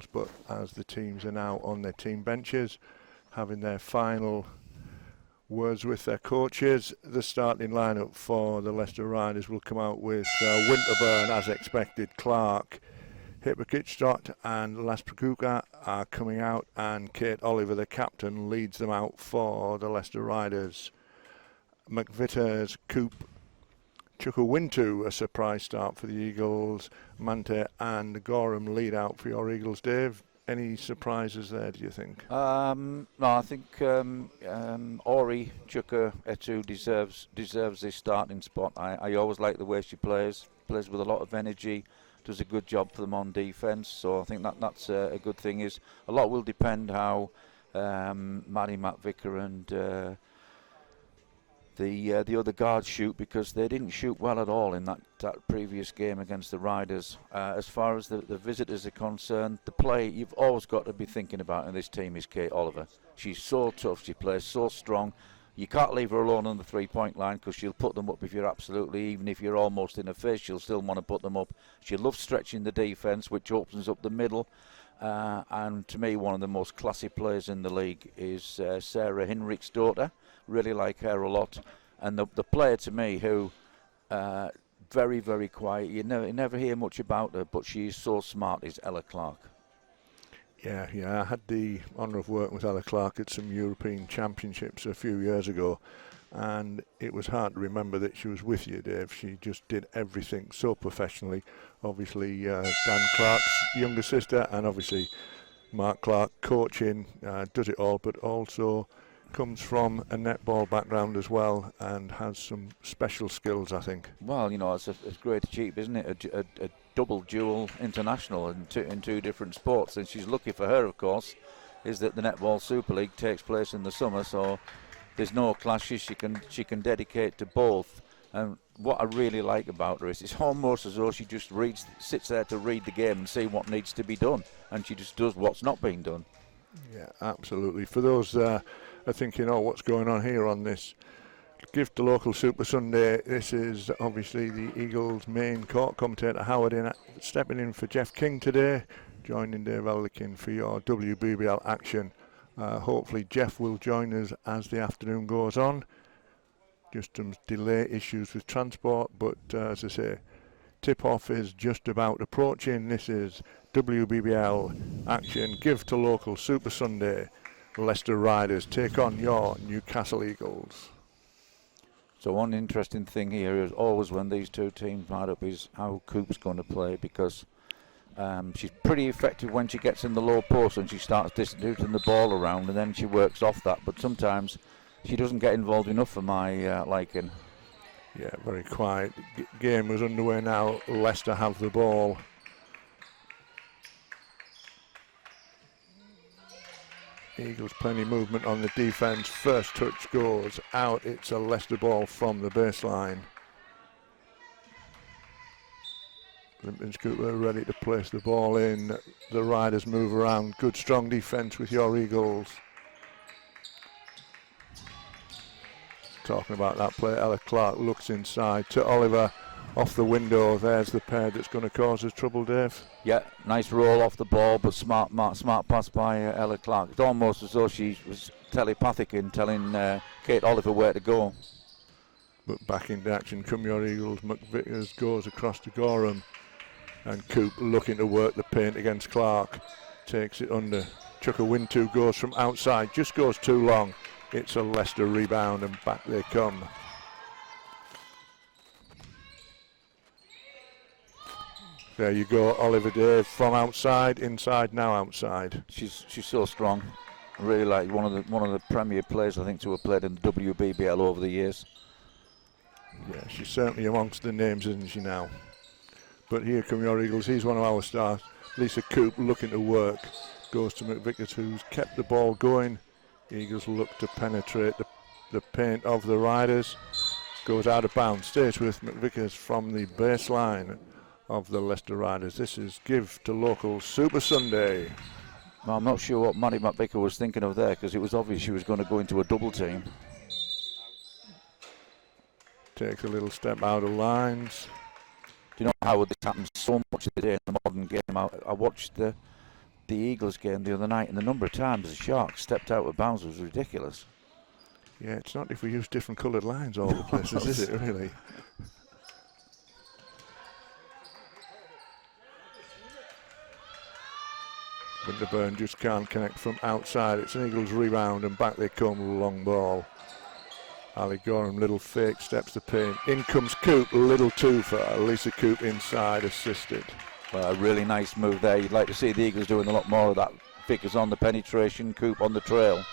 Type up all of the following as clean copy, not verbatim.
Eagles, but as the teams are now on their team benches, having their final words with their coaches, the starting lineup for the Leicester Riders will come out with Winterburn, as expected. Clark, Hipokitstot and Lasprakuka are coming out, and Kate Oliver, the captain, leads them out for the Leicester Riders. McVitters, Coop, Chukwuwintu, a surprise start for the Eagles. Mante and Gorham lead out for your Eagles. Dave, any surprises there, do you think? No, I think Ori Chukwuetu deserves this starting spot. I always like the way she plays with a lot of energy, does a good job for them on defence, so I think that's a good thing. Is a lot will depend how Maddie McVicker and the other guards shoot, because they didn't shoot well at all in that previous game against the Riders. As far as the visitors are concerned, the play you've always got to be thinking about in this team is Kate Oliver. She's so tough, she plays so strong. You can't leave her alone on the three-point line, because she'll put them up even if you're almost in her face, she'll still want to put them up. She loves stretching the defence, which opens up the middle. And to me, one of the most classy players in the league is Sarah Hinrich's daughter. Really like her a lot. And the player to me who very, very quiet, you never hear much about her, but she's so smart, is Ella Clark. Yeah, I had the honour of working with Ella Clark at some European Championships a few years ago, and it was hard to remember that she was with you, Dave. She just did everything so professionally. Obviously, Dan Clark's younger sister, and obviously Mark Clark coaching, does it all, but also comes from a netball background as well, and has some special skills, I think. Well, it's a great achievement, isn't it? A double dual international in two different sports, and she's lucky for her, of course, is that the Netball Super League takes place in the summer, so there's no clashes. She can dedicate to both. And what I really like about her is it's almost as though she just sits there to read the game and see what needs to be done, and she just does what's not being done. Yeah, absolutely. For those are thinking, what's going on here on this Give to Local Super Sunday, this is obviously the Eagles' main court commentator Howard stepping in for Jeff King today, joining Dave Ellikin for your WBBL action. Hopefully Jeff will join us as the afternoon goes on. Just some delay issues with transport, but as I say, tip-off is just about approaching. This is WBBL action. Give to Local Super Sunday. Leicester Riders take on your Newcastle Eagles. So one interesting thing here is always when these two teams line up is how Coop's going to play, because she's pretty effective when she gets in the low post and she starts distributing the ball around, and then she works off that, but sometimes she doesn't get involved enough for my liking. Yeah, very quiet. Game was underway now. Leicester have the ball. Eagles plenty of movement on the defence. First touch goes out. It's a Leicester ball from the baseline. Limpton Scooter ready to place the ball in. The Riders move around. Good strong defence with your Eagles. Talking about that play, Ella Clark looks inside to Oliver. Off the window, there's the pair that's going to cause us trouble, Dave. Yeah, nice roll off the ball, but smart pass by Ella Clark. It's almost as though she was telepathic in telling Kate Oliver where to go. But back into action come your Eagles. McVickers goes across to Gorham, and Coop looking to work the paint against Clark. Takes it under. Chukwuwintu goes from outside, just goes too long. It's a Leicester rebound, and back they come. There you go, Oliver Dave, from outside, inside, now outside. She's so strong. I really like one of the premier players, I think, to have played in the WBBL over the years. Yeah, she's certainly amongst the names, isn't she now? But here come your Eagles. He's one of our stars. Lisa Coop looking to work. Goes to McVickers, who's kept the ball going. Eagles look to penetrate the paint of the Riders. Goes out of bounds. Stays with McVickers from the baseline of the Leicester Riders. This is Give to Local Super Sunday. Well, I'm not sure what Maddie McVicker was thinking of there, because it was obvious she was going to go into a double team. Takes a little step out of lines. Do you know how this happens so much today in the modern game? I watched the the Eagles game the other night, and the number of times the Sharks stepped out of bounds was ridiculous. Yeah, it's not if we use different coloured lines all the places, is it, really? Winterburn just can't connect from outside. It's an Eagles rebound, and back they come with a long ball. Ali Gorham, little fake, steps the pin. In comes Coop, a little too far. Lisa Coop inside, assisted. Well, a really nice move there. You'd like to see the Eagles doing a lot more of that. Vickers on the penetration, Coop on the trail.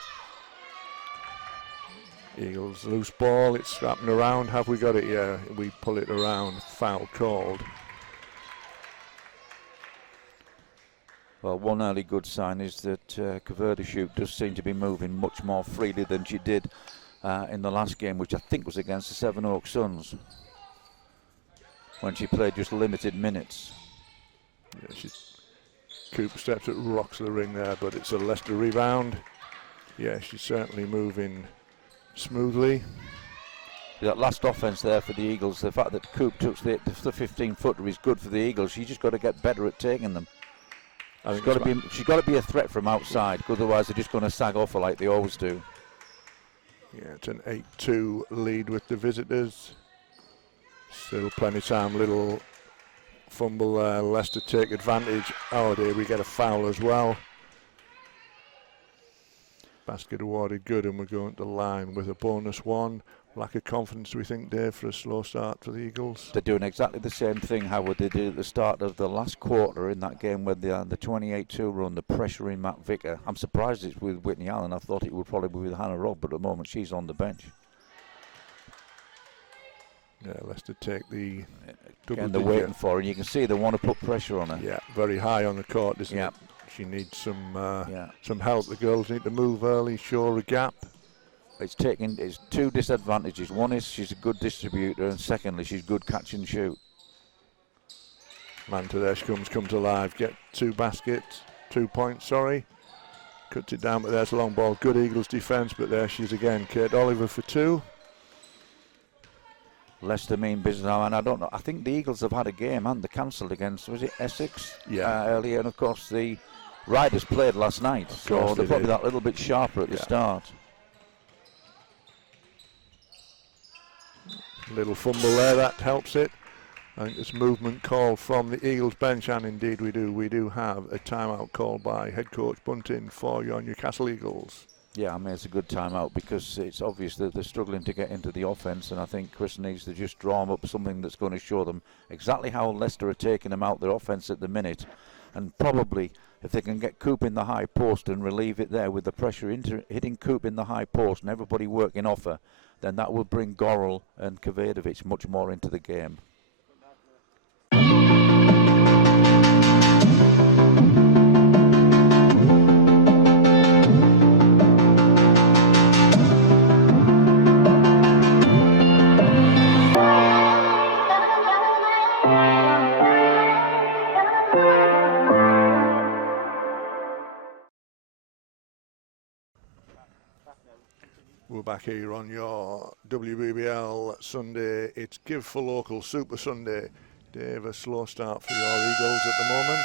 Eagles loose ball, it's wrapping around. Have we got it? Yeah, we pull it around. Foul called. Well, one early good sign is that Kverderschuk does seem to be moving much more freely than she did in the last game, which I think was against the Sevenoaks Suns, when she played just limited minutes. Yeah, Coop steps it, rocks the ring there, but it's a Leicester rebound. Yeah, she's certainly moving smoothly. That last offense there for the Eagles, the fact that Coop took the 15-footer is good for the Eagles. She's just got to get better at taking them. She's got to be a threat from outside, otherwise they're just going to sag off her like they always do. Yeah, it's an 8-2 lead with the visitors. Still plenty of time, little fumble there. Leicester take advantage. Oh dear, we get a foul as well. Basket awarded good, and we're going to the line with a bonus one. Lack of confidence, we think, Dave, for a slow start for the Eagles. They're doing exactly the same thing, Howard, they did at the start of the last quarter in that game with the 28-2 run, the pressure in Matt Vicker. I'm surprised it's with Whitney Allen. I thought it would probably be with Hannah Robb, but at the moment she's on the bench. Yeah, Leicester take the double and they're digit. waiting for her, and you can see they want to put pressure on her. Yeah, very high on the court, doesn't it? She needs some help. The girls need to move early, show a gap. It's two disadvantages. One is she's a good distributor, and secondly, she's good catch and shoot. Man to there she comes alive, get 2 baskets, 2 points, sorry. Cuts it down, but there's a long ball. Good Eagles defence, but there she is again. Kate Oliver for 2. Leicester mean business now, and I don't know. I think the Eagles have had a game, and they cancelled against, was it Essex? Yeah. Earlier, and of course the Riders played last night, so they're probably that little bit sharper at the start. Little fumble there, that helps it. I think there's movement call from the Eagles bench, and indeed we do have a timeout called by head coach Bunting for your Newcastle Eagles. Yeah, I mean, it's a good timeout because it's obvious that they're struggling to get into the offense, and I think Chris needs to just draw them up something that's going to show them exactly how Leicester are taking them out their offense at the minute, and probably if they can get Coop in the high post and relieve it there with the pressure hitting Coop in the high post and everybody working off her, then that will bring Gorel and Kverdovic much more into the game. We're back here on your WBBL Sunday. It's Give for Local Super Sunday. Dave, a slow start for your Eagles at the moment.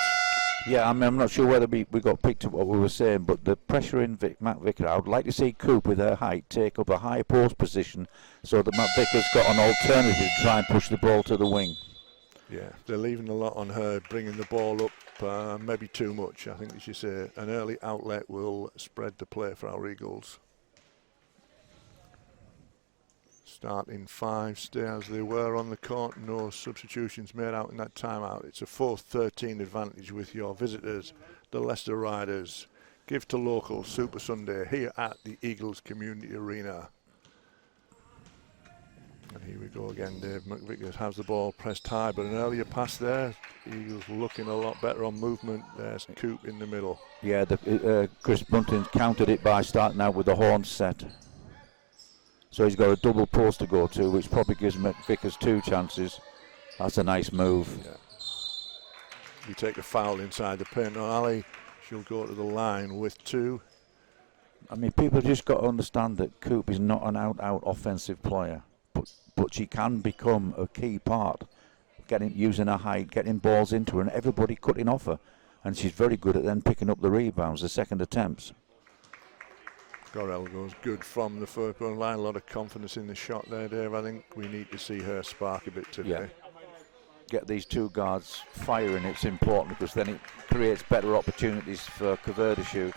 Yeah, I mean, I'm not sure whether we got picked up what we were saying, but the pressure in Matt Vicker, I would like to see Coop with her height take up a high post position so that Matt Vicker's got an alternative to try and push the ball to the wing. Yeah, they're leaving a lot on her, bringing the ball up, maybe too much. I think, as you say, an early outlet will spread the play for our Eagles. Starting 5, stay as they were on the court, no substitutions made out in that timeout. It's a 4-13 advantage with your visitors, the Leicester Riders. Give to Local Super Sunday here at the Eagles Community Arena. And here we go again, Dave McVickers has the ball pressed high, but an earlier pass there. Eagles looking a lot better on movement. There's Coop in the middle. Yeah, Chris Bunting countered it by starting out with the horn set. So he's got a double post to go to, which probably gives Vickers 2 chances. That's a nice move. Yeah. We take a foul inside the paint on Ali. She'll go to the line with 2. I mean, people just got to understand that Coop is not an out-out offensive player, but she can become a key part, using her height, getting balls into her, and everybody cutting off her. And she's very good at then picking up the rebounds, the second attempts. Gorell goes good from the third point line. A lot of confidence in the shot there, Dave. I think we need to see her spark a bit today. Yeah. Get these two guards firing, it's important, because then it creates better opportunities for Cover to shoot.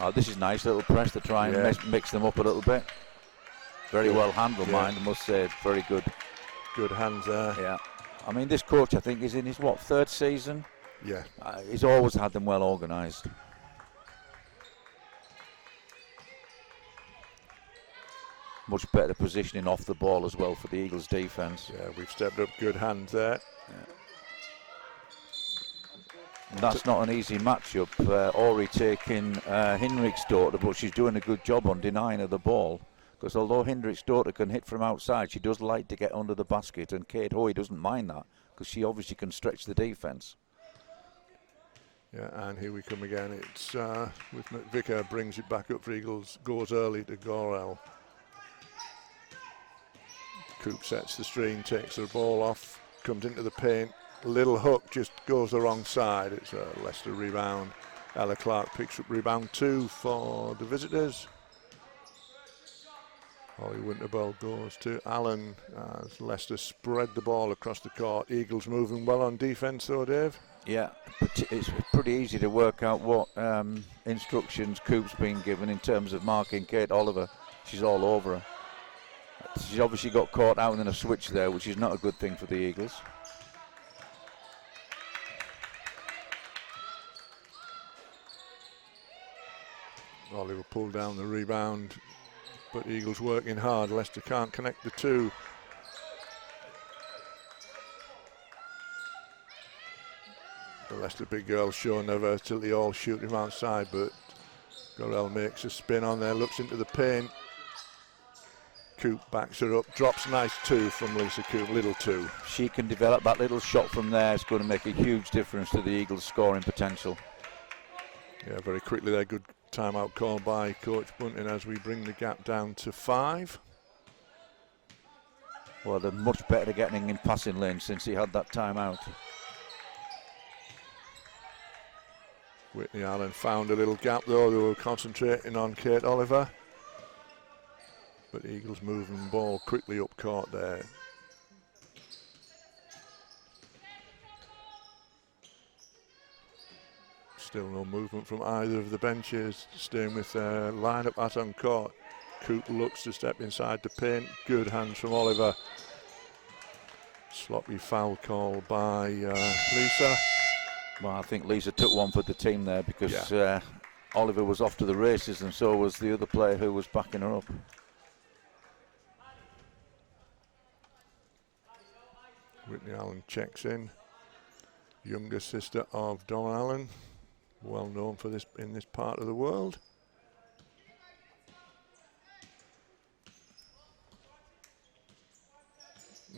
Oh, this is nice little press to try and mix them up a little bit. Very well handled, mind, I must say. It's very good. Good hands there. Yeah. I mean, this coach, I think, is in his, third season? Yeah. He's always had them well organised. Much better positioning off the ball as well for the Eagles defence. Yeah, we've stepped up. Good hands there. And that's not an easy matchup. Ori taking Hinrich's daughter, but she's doing a good job on denying her the ball. Because although Hinrich's daughter can hit from outside, she does like to get under the basket, and Kate Hoy doesn't mind that, because she obviously can stretch the defence. Yeah, and here we come again. It's with McVicker, brings it back up for Eagles, goes early to Gorell. Coop sets the screen, takes the ball off, comes into the paint. Little hook just goes the wrong side. It's a Leicester rebound. Ella Clark picks up rebound 2 for the visitors. Holly Winterbell goes to Allen as Leicester spread the ball across the court. Eagles moving well on defence though, Dave. Yeah, it's pretty easy to work out what instructions Coop's been given in terms of marking Kate Oliver. She's all over her. She's obviously got caught out in a switch there, which is not a good thing for the Eagles. Oliver pulled down the rebound, but Eagles working hard. Leicester can't connect the two. The Leicester big girls showing their versatility, all shooting from outside, but Gorell makes a spin on there, looks into the paint. Coop backs her up, drops nice 2 from Lisa Coop, little 2. She can develop that little shot from there. It's going to make a huge difference to the Eagles' scoring potential. Yeah, very quickly there, good timeout call by Coach Bunting as we bring the gap down to 5. Well, they're much better at getting in passing lane since he had that timeout. Whitney Allen found a little gap though. They were concentrating on Kate Oliver. But Eagles moving the ball quickly up court there. Still no movement from either of the benches. Staying with their lineup out on court. Coop looks to step inside the paint. Good hands from Oliver. Sloppy foul call by Lisa. Well, I think Lisa took one for the team there because Oliver was off to the races, and so was the other player who was backing her up. Whitney Allen checks in. Younger sister of Donna Allen, well known for this in this part of the world.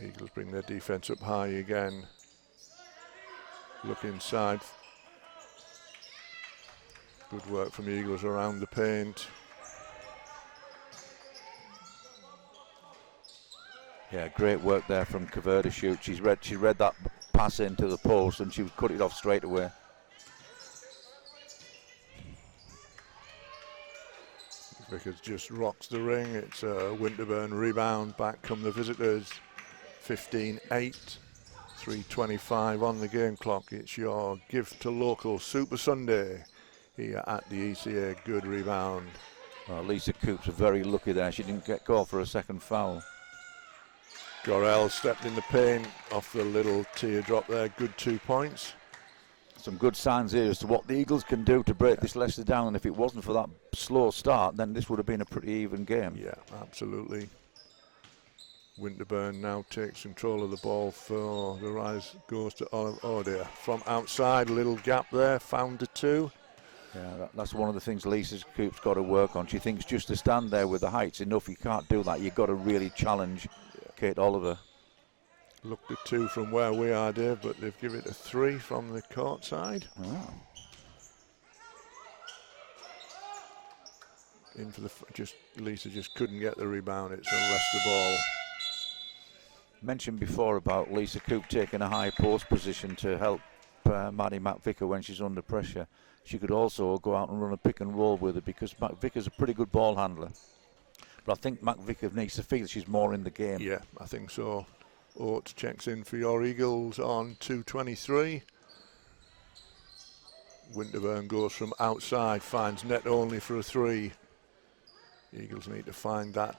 Eagles bring their defense up high again. Look inside. Good work from the Eagles around the paint. Yeah, great work there from Cover to shoot. She read that pass into the post and she would cut it off straight away. Vickers just rocks the ring. It's a Winterburn rebound. Back come the visitors. 15-8. 3:25 on the game clock. It's your gift to local Super Sunday here at the ECA. Good rebound. Well, Lisa Coop's very lucky there. She didn't get called for a second foul. Gorell stepped in the paint off the little teardrop there. Good 2 points. Some good signs here as to what the Eagles can do to break this Leicester down, and if it wasn't for that slow start, then this would have been a pretty even game. Yeah, absolutely. Winterburn now takes control of the ball for the rise, goes to Oliver. Oh dear, from outside, little gap there, found the 2. Yeah, that's one of the things Lisa Coop's got to work on. She thinks just to stand there with the height's enough. You can't do that. You've got to really challenge Kate Oliver. Looked at 2 from where we are, Dave, but they've given it a 3 from the court side. Oh. In for the Lisa just couldn't get the rebound. It's a Leicester ball. Mentioned before about Lisa Coop taking a high post position to help Maddie McVicker when she's under pressure. She could also go out and run a pick and roll with her, because McVicker's a pretty good ball handler. But I think McVicker needs to feel she's more in the game. Yeah, I think so. Oates checks in for your Eagles on 2:23. Winterburn goes from outside, finds net only for a 3. Eagles need to find that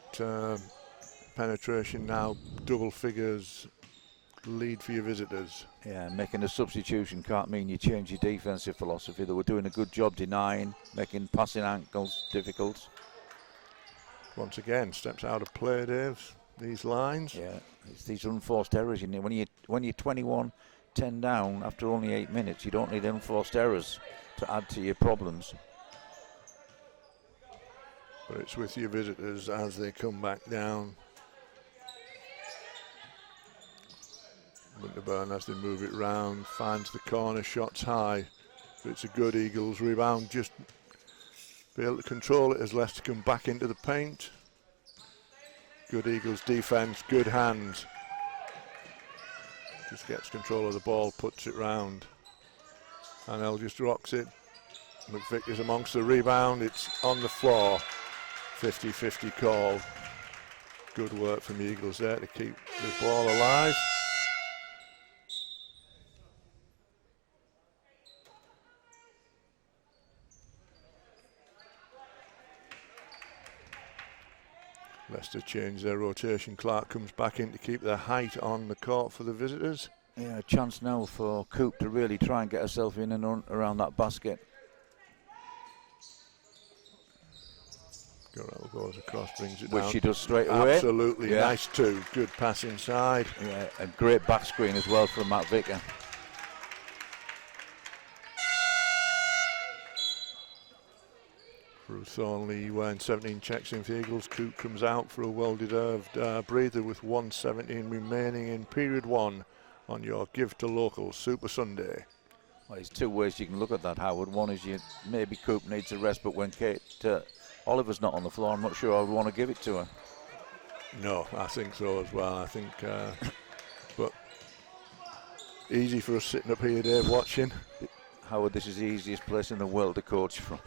penetration now. Double figures lead for your visitors. Yeah, making a substitution can't mean you change your defensive philosophy. They were doing a good job denying, making passing angles difficult. Once again, steps out of play, Dave. These lines. Yeah, it's these unforced errors. You know, when you're 21-10 down after only 8 minutes, you don't need unforced errors to add to your problems. But it's with your visitors as they come back down. Winterburn, as they move it round, finds the corner, shots high. So it's a good Eagles rebound. Just be able to control it as Leicester come back into the paint. Good Eagles defense, good hands. Just gets control of the ball, puts it round. And Elle just rocks it. McVicker's amongst the rebound. It's on the floor. 50-50 call. Good work from the Eagles there to keep the ball alive. Leicester change their rotation. Clark comes back in to keep their height on the court for the visitors. Yeah, a chance now for Coop to really try and get herself in and around that basket. Gorell goes across, brings it Which down. she does straight away. Absolutely, yeah. Nice too. Good pass inside. Yeah, a great back screen as well from McVicker. Ruth Thornley wearing 17 checks in for the Eagles. Coop comes out for a well-deserved breather with 1:17 remaining in period 1 on your Give to Local Super Sunday. Well, there's 2 ways you can look at that, Howard. One is maybe Coop needs a rest, but when Kate Oliver's not on the floor, I'm not sure I would want to give it to her. No, I think so as well. I think, but easy for us sitting up here, Dave, watching. Howard, this is the easiest place in the world to coach from.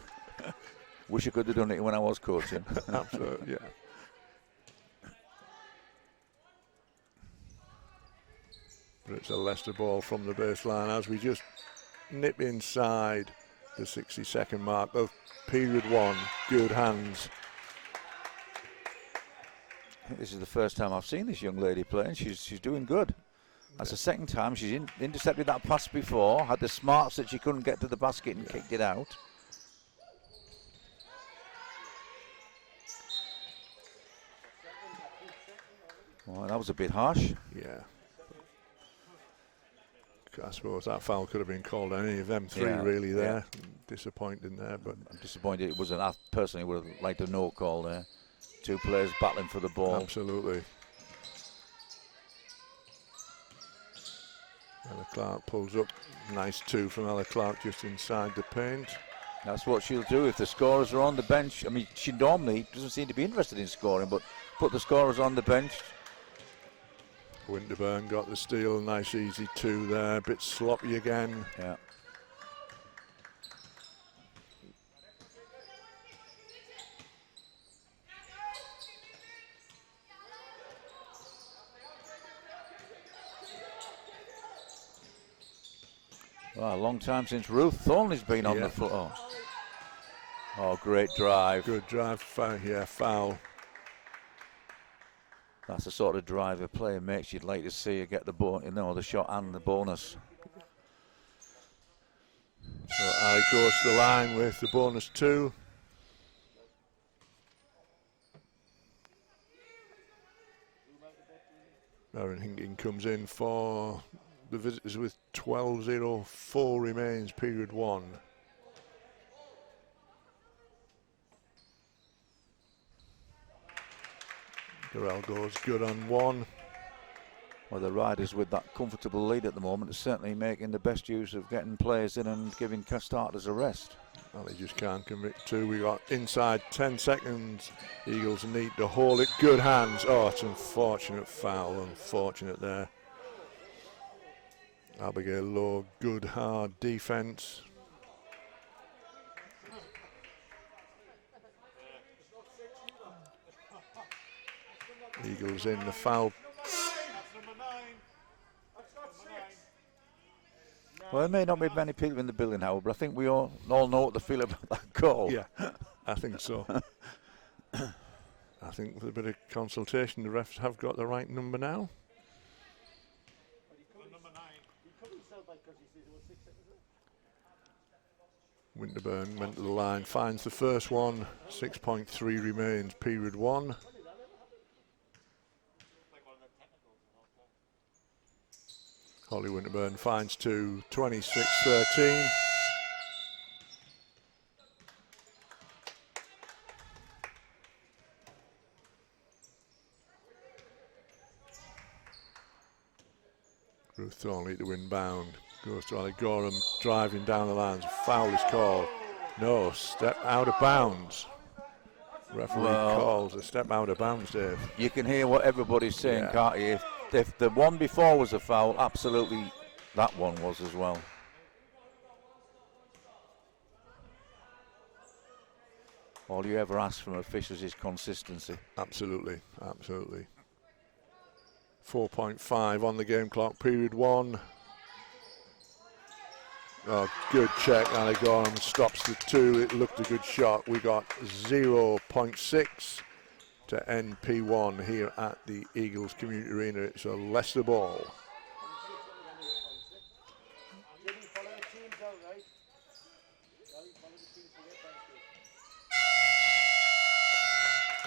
Wish I could have done it when I was coaching. Absolutely, yeah. But it's a Leicester ball from the baseline as we just nip inside the 60-second mark of period 1. Good hands. I think this is the first time I've seen this young lady play, and she's doing good. That's the second time she's intercepted that pass before, had the smarts that she couldn't get to the basket and kicked it out. Well, that was a bit harsh. Yeah. I suppose that foul could have been called on any of them 3 really there. Yeah. Disappointing there, but I'm disappointed it wasn't. I personally would have liked a no call there. 2 players battling for the ball. absolutely. Ella Clark pulls up. Nice 2 from Ella Clark just inside the paint. That's what she'll do if the scorers are on the bench. I mean, she normally doesn't seem to be interested in scoring, but put the scorers on the bench. Winterburn got the steal. Nice easy 2 there. A bit sloppy again. Yeah. Well, a long time since Ruth Thornley's been on the floor. Oh, great drive. Good drive. Foul. That's the sort of drive a player makes. You'd like to see her get the shot and the bonus. So Ali goes to the line with the bonus 2. Aaron Hinking comes in for the visitors with 12:04 remains, period 1. Gorell goes good on 1. Well, the Riders with that comfortable lead at the moment are certainly making the best use of getting players in and giving starters a rest. Well, they just can't commit 2. We got inside 10 seconds. Eagles need to hold it. Good hands. Oh, it's unfortunate foul. Unfortunate there. Abigail Lowe, good hard defence. Eagles in the foul. Well, there may not be many people in the building, Howard, but I think we all know what they feel about that goal. Yeah, I think so. I think with a bit of consultation, the refs have got the right number now. Winterburn went to the line, finds the first one. 6.3 remains, period 1. Holly Winterburn finds 2, 26-13. Ruth Thornley to inbound. Goes to Ali Gorham, driving down the lines. Foul is called. No, step out of bounds. Referee calls a step out of bounds, Dave. You can hear what everybody's saying, can't you? If the one before was a foul, absolutely that one was as well. All you ever ask from officials is consistency. Absolutely, absolutely. 4.5 on the game clock, period 1. Oh, good check, Ali Gorham stops the 2. It looked a good shot. We got 0.6 to NP1 here at the Eagles Community Arena. It's a Leicester ball.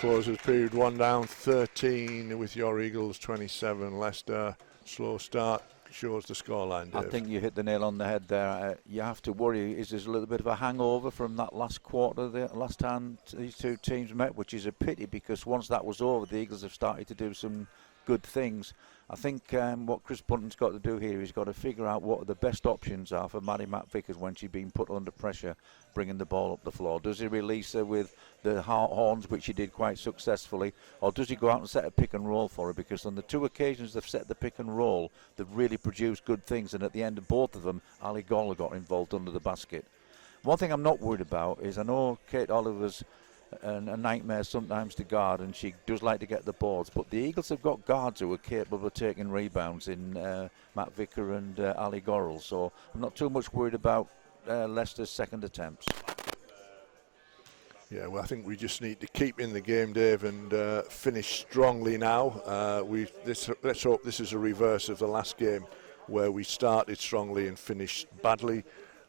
Closes period 1 down, 13 with your Eagles, 27 Leicester. Slow start shows the scoreline, Dave. I think you hit the nail on the head there. You have to worry, is there's a little bit of a hangover from that last quarter, the last time these two teams met, which is a pity because once that was over, the Eagles have started to do some good things. I think what Chris Punton's got to do here, he's got to figure out what the best options are for Maddie McVickers when she's been put under pressure, bringing the ball up the floor. Does he release her with the horns, which he did quite successfully, or does he go out and set a pick and roll for her? Because on the 2 occasions they've set the pick and roll, they've really produced good things, and at the end of both of them, Ali Goller got involved under the basket. One thing I'm not worried about is I know Kate Oliver's a nightmare sometimes to guard, and she does like to get the boards, but the Eagles have got guards who are capable of taking rebounds in Matt Vicker and Ali Gorrell, so I'm not too much worried about Leicester's second attempts. Yeah, well, I think we just need to keep in the game, Dave, and finish strongly now. Let's hope this is a reverse of the last game where we started strongly and finished badly.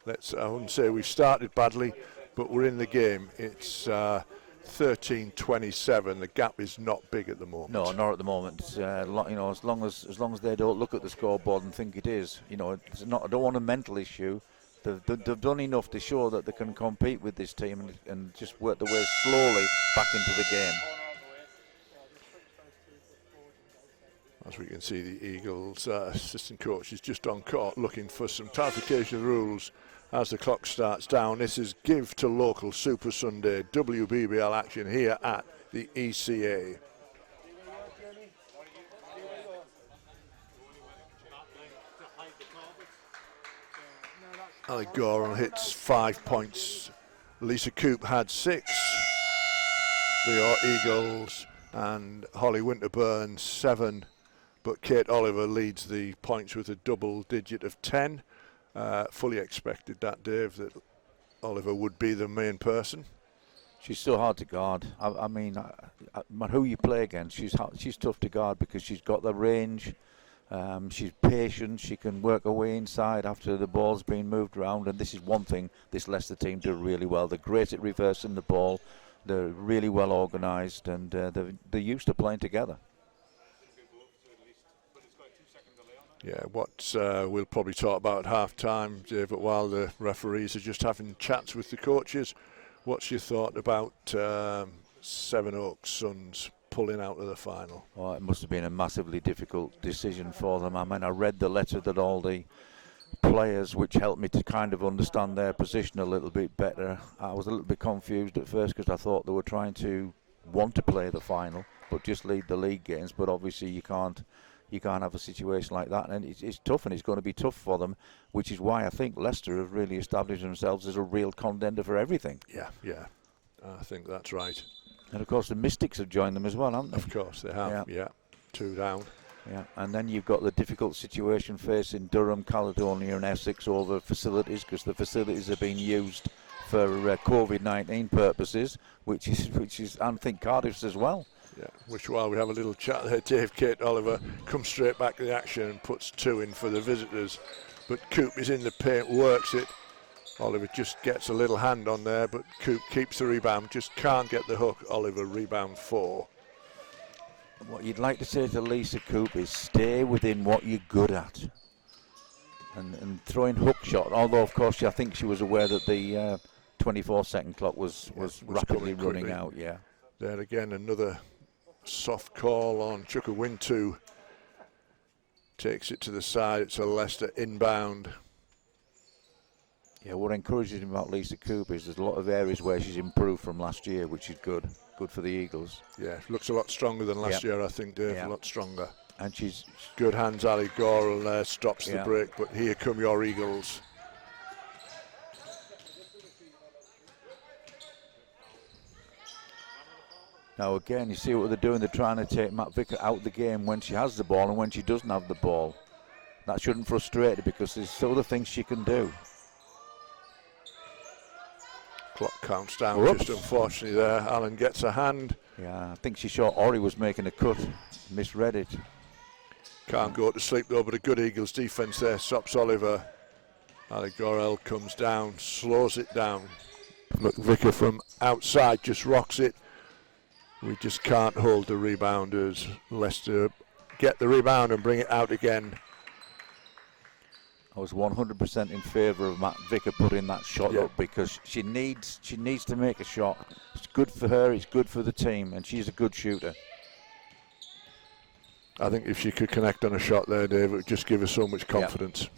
I wouldn't say we started badly, but we're in the game. It's 13-27. The gap is not big at the moment. No, not at the moment. As long as they don't look at the scoreboard and think it is, it's not. I don't want a mental issue. They've done enough to show that they can compete with this team and just work their way slowly back into the game. As we can see, the Eagles assistant coach is just on court looking for some clarification of the rules as the clock starts down. This is Give to Local Super Sunday WBBL action here at the ECA. Ali Goran hits 5 points. Lisa Coop had 6 for your Eagles, and Holly Winterburn 7. But Kate Oliver leads the points with a double digit of 10. Fully expected that, Dave, that Oliver would be the main person. She's so hard to guard. I mean, no matter who you play against, she's tough to guard because she's got the range. She's patient. She can work her way inside after the ball's been moved around. And this is one thing this Leicester team do really well. They're great at reversing the ball. They're really well organised, and they're used to playing together. Yeah, what we'll probably talk about at half-time, Dave, but while the referees are just having chats with the coaches, what's your thought about Seven Oaks Suns pulling out of the final? Oh, it must have been a massively difficult decision for them. I mean, I read the letter that all the players, which helped me to kind of understand their position a little bit better. I was a little bit confused at first because I thought they were trying to want to play the final, but just lead the league games. But obviously you can't you can't have a situation like that, and it's tough, and it's going to be tough for them, which is why I think Leicester have really established themselves as a real contender for everything. Yeah, I think that's right. And of course the Mystics have joined them as well, haven't they? Of course they have, yeah. 2 down. Yeah, and then you've got the difficult situation facing Durham, Caledonia and Essex over facilities, because the facilities are being used for COVID-19 purposes, which is I think Cardiff's as well. Yeah, which while we have a little chat there, Dave, Kate Oliver comes straight back to the action and puts 2 in for the visitors. But Coop is in the paint, works it. Oliver just gets a little hand on there, but Coop keeps the rebound, just can't get the hook. Oliver rebound 4. What you'd like to say to Lisa Coop is stay within what you're good at. And throwing hook shot, although of course I think she was aware that the 24-second clock was rapidly running out. Yeah. There again, another soft call on Chukwuintu. Takes it to the side. It's a Leicester inbound. Yeah, what encourages him about Lisa Coop is there's a lot of areas where she's improved from last year, which is good for the Eagles. Yeah, looks a lot stronger than last year, I think, Dave. A lot stronger. And she's good hands. Ali Goral there stops the break, but here come your Eagles. Now again, you see what they're doing. They're trying to take Matt Vicker out of the game when she has the ball and when she doesn't have the ball. That shouldn't frustrate her because there's other things she can do. Clock counts down just unfortunately there. Allen gets a hand. Yeah, I think she saw Ori was making a cut, misread it. Can't go to sleep though, but a good Eagles defense there. Stops Oliver. Ali Gorel comes down, slows it down. McVicker from outside just rocks it. We just can't hold the rebounders. Leicester get the rebound and bring it out again. I was 100% in favour of Matt Vicker putting that shot up because she needs to make a shot. It's good for her, it's good for the team, and she's a good shooter. I think if she could connect on a shot there, Dave, it would just give her so much confidence,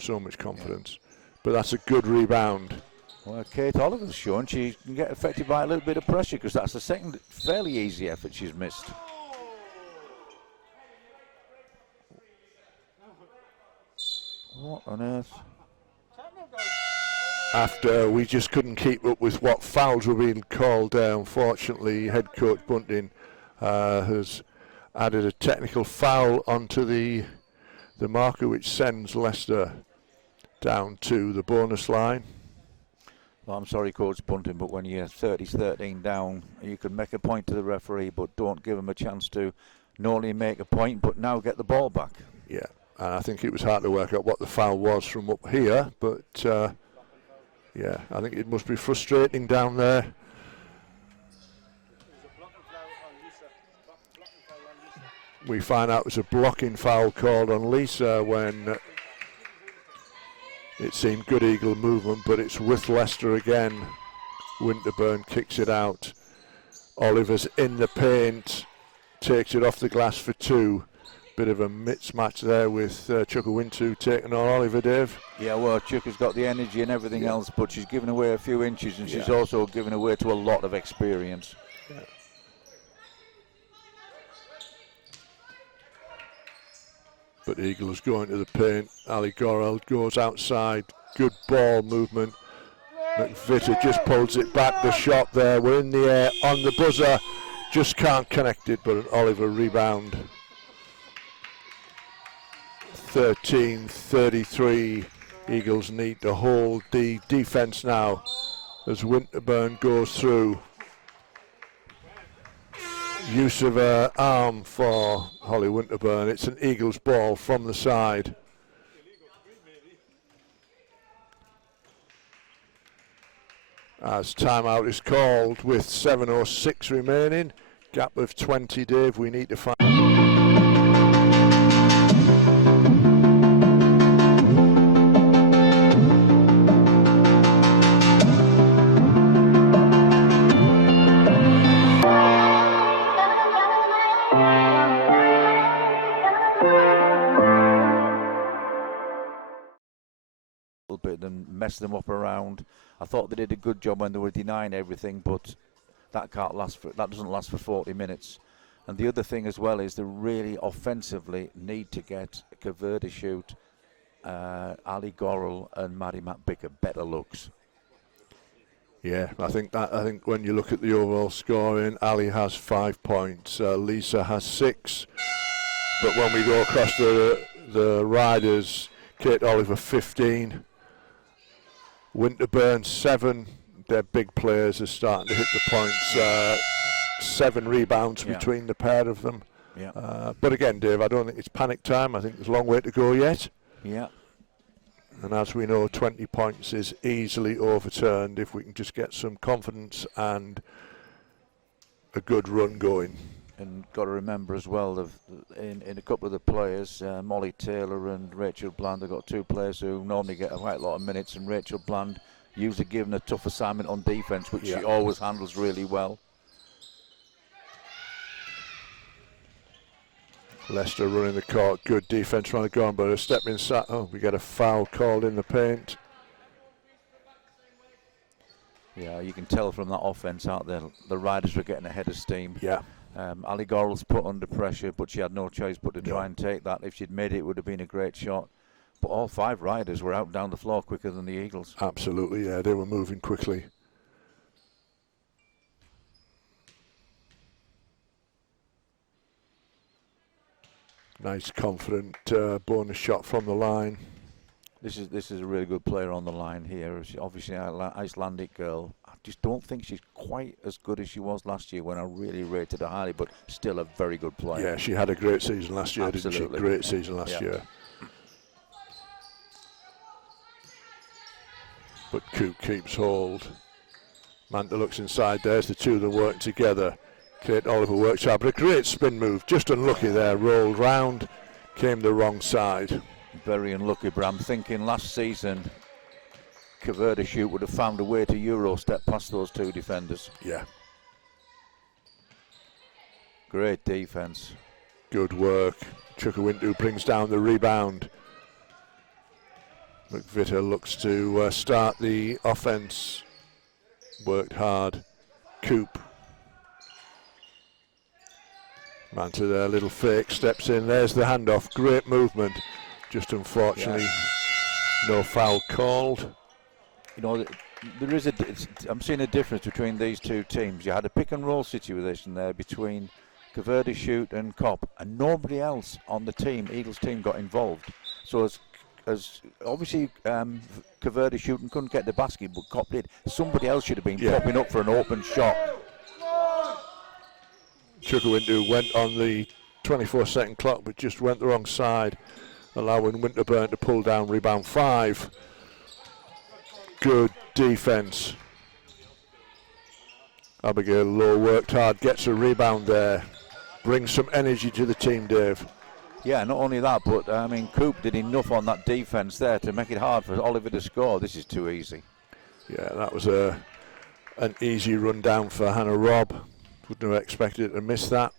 But that's a good rebound. Well, Kate Oliver's shown she can get affected by a little bit of pressure because that's the second fairly easy effort she's missed. What on earth? After we just couldn't keep up with what fouls were being called, unfortunately, head coach Bunting has added a technical foul onto the marker, which sends Leicester down to the bonus line. Well, I'm sorry, Coach Bunting, but when you're 30-13 down, you can make a point to the referee, but don't give him a chance to not only make a point, but now get the ball back. Yeah, and I think it was hard to work out what the foul was from up here, but yeah, I think it must be frustrating down there. We find out it's a blocking foul called on Lisa when it seemed good Eagle movement, but it's with Leicester again. Winterburn kicks it out. Oliver's in the paint, takes it off the glass for 2. Bit of a mismatch there with Chukwuintu taking on Oliver, Dave. Yeah, well, Chuck has got the energy and everything else, but she's given away a few inches, and she's also given away to a lot of experience. Yeah. But Eagles going to the paint. Ali Gorel goes outside. Good ball movement. McVitter just pulls it back. The shot there. We're in the air on the buzzer. Just can't connect it, but an Oliver rebound. 13-33. Eagles need to hold the defense now as Winterburn goes through. Use of her arm for Holly Winterburn. It's an Eagles ball from the side. As timeout is called with 7:06 remaining. Gap of 20, Dave. We need to find... Mess them up around. I thought they did a good job when they were denying everything, but that doesn't last for 40 minutes. And the other thing as well is they really offensively need to get Kaverdashut, Ali Gorel and Maddie McBicker better looks. Yeah, I think when you look at the overall scoring, Ali has 5 points, Lisa has 6. But when we go across the riders, Kate Oliver 15, Winterburn 7. Their big players are starting to hit the points. 7 rebounds between the pair of them. Yeah. But again, Dave, I don't think it's panic time. I think there's a long way to go yet. Yeah. And as we know, 20 points is easily overturned if we can just get some confidence and a good run going. And got to remember as well, in a couple of the players, Molly Taylor and Rachel Bland, have got 2 players who normally get quite a lot of minutes, and Rachel Bland usually given a tough assignment on defence, which she always handles really well. Leicester running the court, good defence trying to go on, but a step inside. Oh, we get a foul called in the paint. Yeah, you can tell from that offence out there, the riders were getting ahead of steam. Yeah. Ali Gorel's put under pressure, but she had no choice but to try and take that. If she'd made it, it would have been a great shot. But all 5 riders were out down the floor quicker than the Eagles. Absolutely, yeah, they were moving quickly. Nice, confident bonus shot from the line. This is a really good player on the line here. She's obviously an Icelandic girl. I just don't think she's quite as good as she was last year when I really rated her highly, but still a very good player. Yeah, she had a great season last year, Absolutely. didn't she? Great season last year. But Coop keeps hold. Manta looks inside. There's the 2 of them working together. Kate Oliver works hard, but a great spin move. Just unlucky there. Rolled round, came the wrong side. Very unlucky, but I'm thinking last season Kaverdashut would have found a way to Euro step past those 2 defenders. Yeah. Great defence. Good work. Chukwuintu brings down the rebound. McVitter looks to start the offence. Worked hard. Coop. Manta there, little fake, steps in. There's the handoff. Great movement. Just unfortunately, no foul called. You know, there is I'm seeing a difference between these 2 teams. You had a pick and roll situation there between Kaverdashut and Kopp, and nobody else on the team, Eagles team, got involved. So as obviously Kaverdashut couldn't get the basket, but Kopp did. Somebody else should have been popping up for an open shot. Chukwuintu went on the 24-second clock, but just went the wrong side, allowing Winterburn to pull down rebound 5. Good defence. Abigail Lowe worked hard, gets a rebound there, brings some energy to the team, Dave. Yeah, not only that, but I mean, Coop did enough on that defence there to make it hard for Oliver to score. This is too easy. Yeah, that was an easy run down for Hannah Robb. Wouldn't have expected to miss that.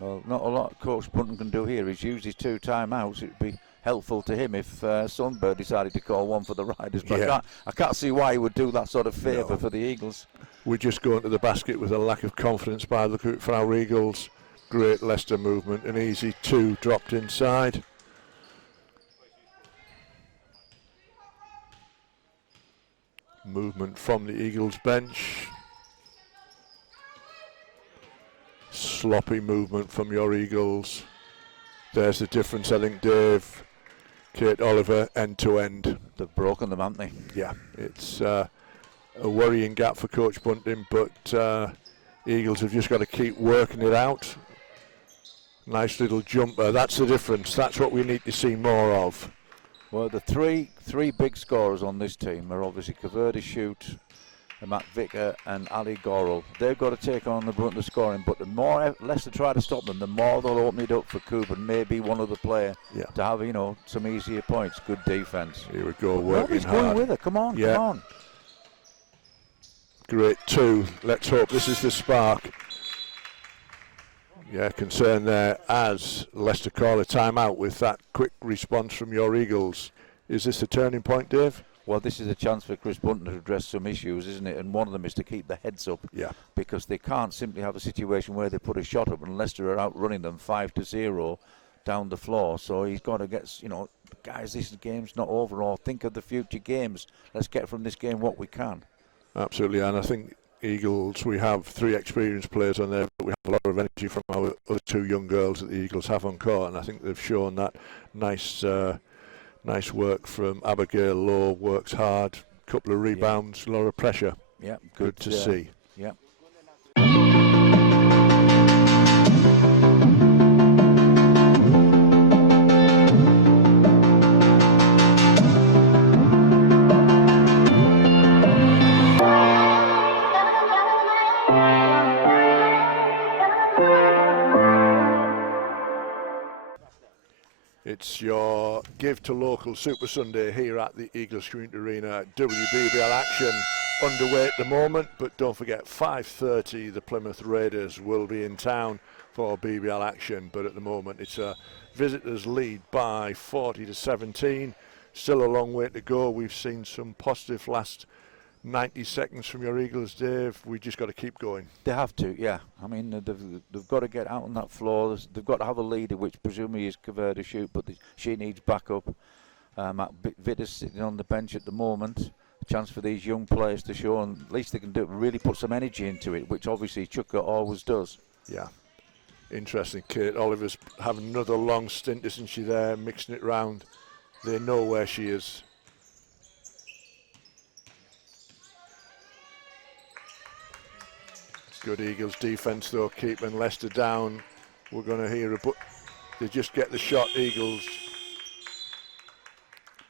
Well, not a lot Coach Bunton can do here. He's used his 2 timeouts. It would be helpful to him if Sunbird decided to call 1 for the Riders. But I can't see why he would do that sort of favour for the Eagles. We just go into the basket with a lack of confidence by the for our Eagles. Great Leicester movement. An easy 2 dropped inside. Movement from the Eagles bench. Sloppy movement from your Eagles. There's the difference, I think, Dave. Kate Oliver, end to end. They've broken them, haven't they? Yeah, it's a worrying gap for Coach Bunting, but Eagles have just got to keep working it out. Nice little jumper. That's the difference. That's what we need to see more of. Well, the three big scorers on this team are obviously Kaverdashut, Matt Vicker and Ali Gorel. They've got to take on the brunt of scoring, but the more Leicester try to stop them, the more they'll open it up for Coop and maybe one other player to have, some easier points. Good defence. Here we go, working Nobody's hard. going with her. Come on, come on. Great 2. Let's hope this is the spark. Yeah, concern there as Leicester call a timeout with that quick response from your Eagles. Is this the turning point, Dave? Well, this is a chance for Chris Bunton to address some issues, isn't it? And one of them is to keep the heads up. Yeah. Because they can't simply have a situation where they put a shot up and Leicester are outrunning them 5-0 down the floor. So he's got to get, guys, this game's not over. Or think of the future games. Let's get from this game what we can. Absolutely, and I think Eagles, we have 3 experienced players on there, but we have a lot of energy from our other 2 young girls that the Eagles have on court, and I think they've shown that. Nice work from Abigail Lowe, works hard, couple of rebounds, a lot of pressure. Yeah, good to see. Yeah. It's your Give to Local Super Sunday here at the Eagles Community Arena. WBBL action underway at the moment, but don't forget 5:30 the Plymouth Raiders will be in town for BBL action, but at the moment it's a visitors lead by 40-17. Still a long way to go. We've seen some positive last 90 seconds from your Eagles, Dave. We just got to keep going. They have to, yeah. I mean, they've got to get out on that floor. They've got to have a leader, which presumably is Kaverda Shoot, but she needs backup. Vitta's sitting on the bench at the moment. A chance for these young players to show, and at least they can really put some energy into it, which obviously Chuka always does. Yeah. Interesting. Kate Oliver's having another long stint, isn't she, there, mixing it round. They know where she is. Good Eagles defence though, keeping Leicester down. We're going to hear they just get the shot, Eagles.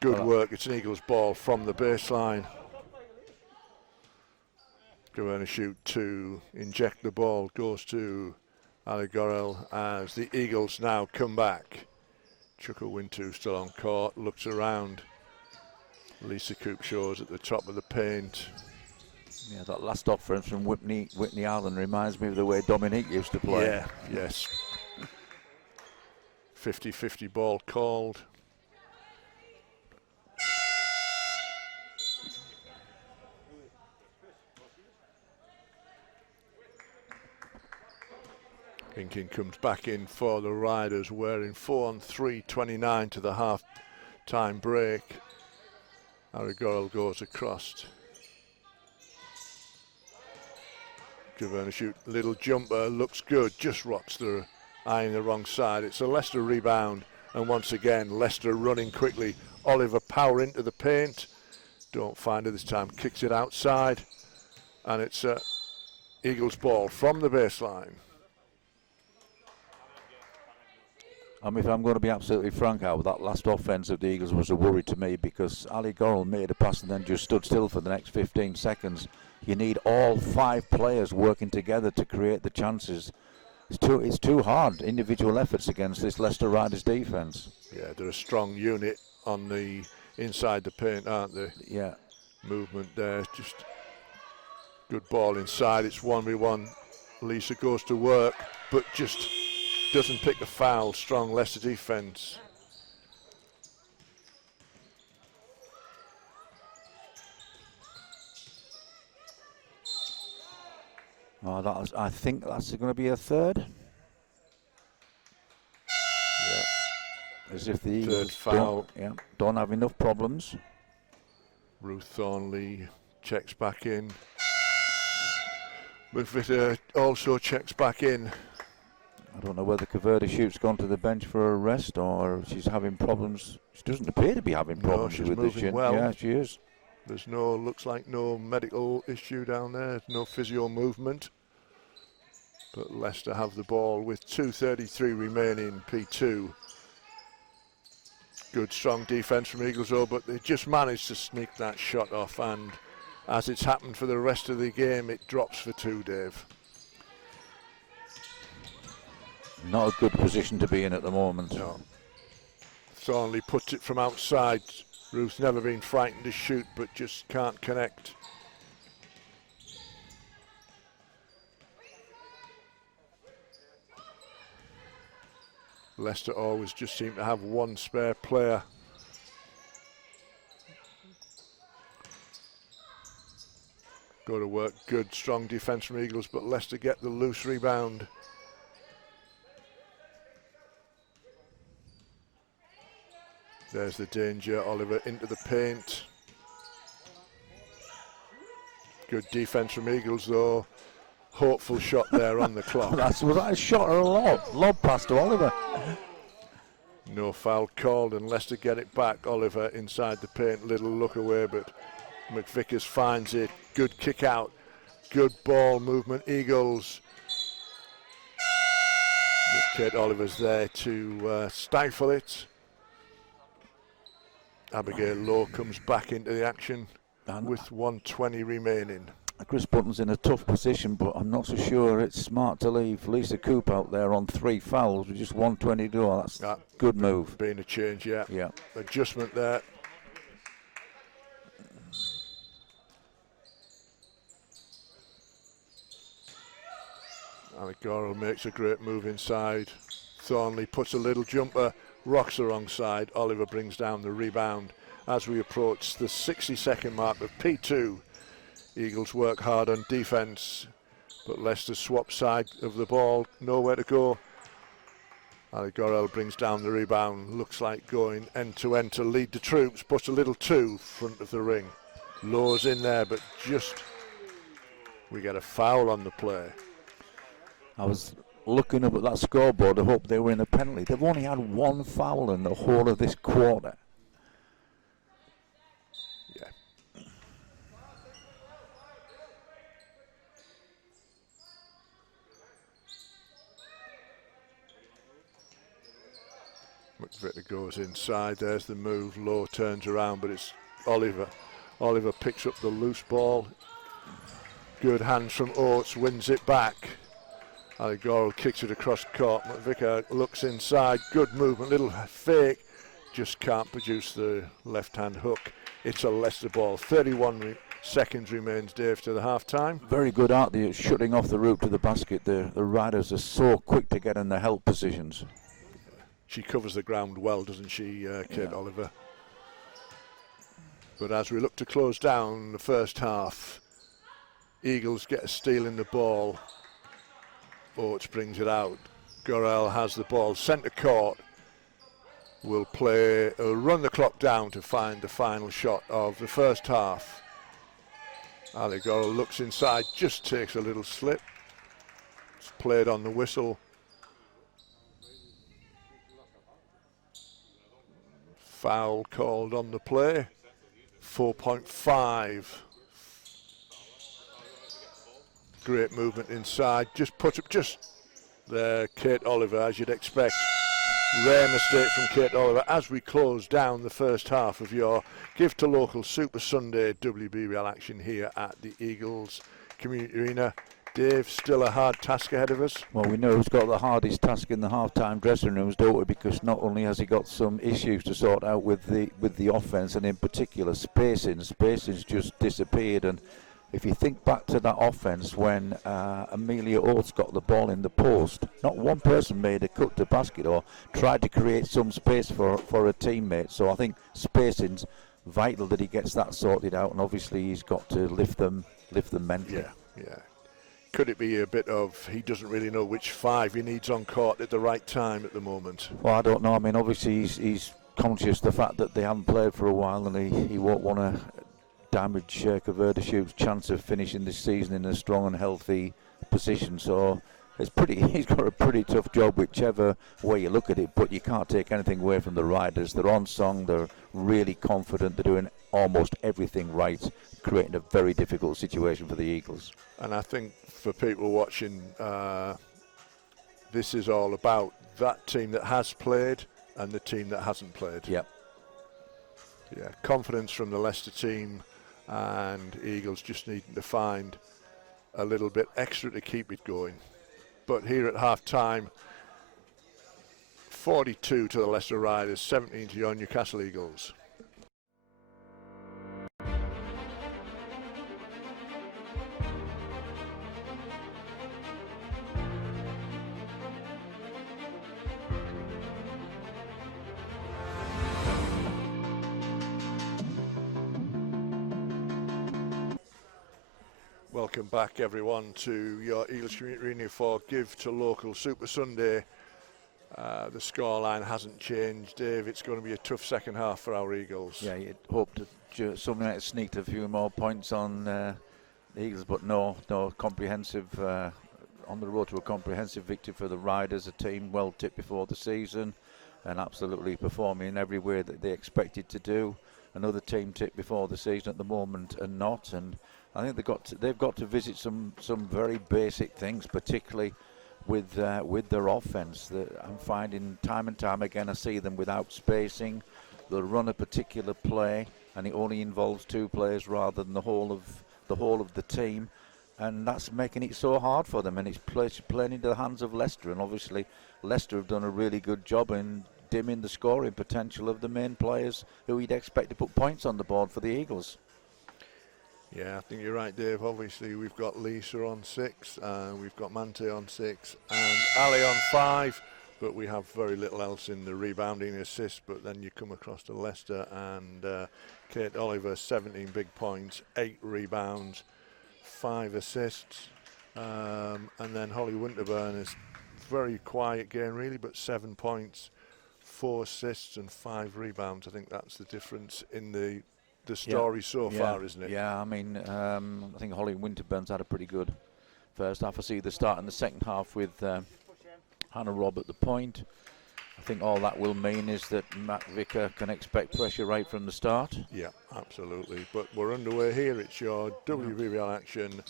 Good work. It's an Eagles ball from the baseline. Going to shoot 2, inject the ball, goes to Ali Gorel as the Eagles now come back. Chuka Wintu still on court, looks around. Lisa Coop shows at the top of the paint. Yeah, that last offense from Whitney Allen reminds me of the way Dominique used to play. Yeah, yes. 50-50 ball called. Hinkin comes back in for the Riders, wearing 4 on 3, 29 to the half-time break. Arigorel goes across. Given a shoot, little jumper, looks good, just rots the eyeing the wrong side. It's a Leicester rebound, and once again, Leicester running quickly. Oliver power into the paint. Don't find her this time, kicks it outside, and it's Eagles ball from the baseline. I mean, if I'm going to be absolutely frank, Howard, that last offense of the Eagles was a worry to me because Ali Gorel made a pass and then just stood still for the next 15 seconds. You need all 5 players working together to create the chances. It's too hard, individual efforts against this Leicester Riders defence. Yeah, they're a strong unit on the inside the paint, aren't they? Yeah. Movement there, just good ball inside. It's 1v1. Lisa goes to work, but just doesn't pick the foul. Strong Leicester defence. Oh, I think that's going to be a third. Yeah. As if the Eagles foul. Don't have enough problems. Ruth Thornley checks back in. McVitter also checks back in. I don't know whether Kaverda Shoot's gone to the bench for a rest or she's having problems. She doesn't appear to be having problems with the chin. Well. Yeah, she is. There's looks like no medical issue down there, no physio movement. But Leicester have the ball with 2:33 remaining, P2. Good strong defence from Eagles though, but they just managed to sneak that shot off, and as it's happened for the rest of the game, it drops for 2, Dave. Not a good position to be in at the moment. No. Thornley puts it from outside. Ruth's never been frightened to shoot, but just can't connect. Leicester always just seem to have one spare player. Go to work, good, strong defence from Eagles, but Leicester get the loose rebound. There's the danger, Oliver into the paint. Good defence from Eagles though. Hopeful shot there on the clock. Was that a shot or a lob? Lob pass to Oliver. No foul called and Leicester get it back. Oliver inside the paint, little look away, but McVickers finds it. Good kick out, good ball movement, Eagles. But Kate Oliver's there to stifle it. Abigail Lowe comes back into the action with 1:20 remaining. Chris Button's in a tough position, but I'm not so sure it's smart to leave Lisa Coop out there on 3 fouls with just 1:20 to go. That's a good move. Being a change, yeah. Yeah. Adjustment there. Ali Goral makes a great move inside. Thornley puts a little jumper, rocks the wrong side. Oliver brings down the rebound as we approach the 60-second mark of P2. Eagles work hard on defence, but Leicester swap side of the ball, nowhere to go. Ali Goral brings down the rebound, looks like going end to end to lead the troops, but a little too front of the ring. Lowe's in there, but just we get a foul on the play. I was looking up at that scoreboard. I hope they were in a penalty. They've only had 1 foul in the whole of this quarter. Yeah. McVicker goes inside. There's the move. Lowe turns around, but it's Oliver. Oliver picks up the loose ball. Good hands from Oates, wins it back. Ali Goral kicks it across court. McVicker looks inside. Good movement, little fake. Just can't produce the left-hand hook. It's a Leicester ball. 31 seconds remains, Dave, to the half-time. Very good out there, shutting off the route to the basket. The riders are so quick to get in the help positions. She covers the ground well, doesn't she, Kate Oliver? But as we look to close down the first half, Eagles get a steal in the ball. Oates brings it out. Gorel has the ball, centre court. Will run the clock down to find the final shot of the first half. Ali Gorel looks inside, just takes a little slip. It's played on the whistle. Foul called on the play. 4.5. Great movement inside. Just put up there, Kate Oliver, as you'd expect. Rare mistake from Kate Oliver as we close down the first half of your Give to Local Super Sunday WBBL action here at the Eagles Community Arena. Dave, still a hard task ahead of us. Well, we know who's got the hardest task in the half-time dressing rooms, don't we? Because not only has he got some issues to sort out with the offense, and in particular spacing's just disappeared. And if you think back to that offense when Amelia Oates got the ball in the post, not one person made a cut to basket or tried to create some space for a teammate. So I think spacing's vital that he gets that sorted out, and obviously he's got to lift them mentally. Yeah. Could it be a bit of he doesn't really know which 5 he needs on court at the right time at the moment? Well, I don't know. I mean, obviously he's conscious of the fact that they haven't played for a while, and he won't want to damage Kaverdashuk's chance of finishing this season in a strong and healthy position. So he's got a pretty tough job whichever way you look at it, but you can't take anything away from the riders. They're on song, they're really confident, they're doing almost everything right, creating a very difficult situation for the Eagles. And I think for people watching, this is all about that team that has played and the team that hasn't played. Yep. Yeah, confidence from the Leicester team, and Eagles just needing to find a little bit extra to keep it going. But here at half-time, 42 to the Leicester Riders, 17 to your Newcastle Eagles. Welcome back, everyone, to your Eagles Community Arena for Give to Local Super Sunday. The scoreline hasn't changed, Dave. It's going to be a tough second half for our Eagles. Yeah, you'd hope to something like sneaked a few more points on the Eagles, but no comprehensive on the road to a comprehensive victory for the Riders, a team well tipped before the season and absolutely performing in every way that they expected to do. Another team tipped before the season at the moment and not, and I think they've got to visit some very basic things, particularly with their offense. I'm finding time and time again I see them without spacing. They'll run a particular play and it only involves two players rather than the whole of the team, and that's making it so hard for them, and it's playing into the hands of Leicester, and obviously Leicester have done a really good job in dimming the scoring potential of the main players who you'd expect to put points on the board for the Eagles. Yeah, I think you're right, Dave. Obviously, we've got Lisa on 6, we've got Mante on 6, and Ali on 5, but we have very little else in the rebounding assist. But then you come across to Leicester and Kate Oliver, 17 big points, 8 rebounds, 5 assists, and then Holly Winterburn is very quiet game, really, but 7 points, 4 assists, and 5 rebounds. I think that's the difference in the story so far, isn't it? Yeah, I mean, I think Holly Winterburn's had a pretty good first half. I see the start in the second half with Hannah Robb at the point. I think all that will mean is that Matt Vicker can expect pressure right from the start. Yeah, absolutely. But we're underway here. It's your WBBL action.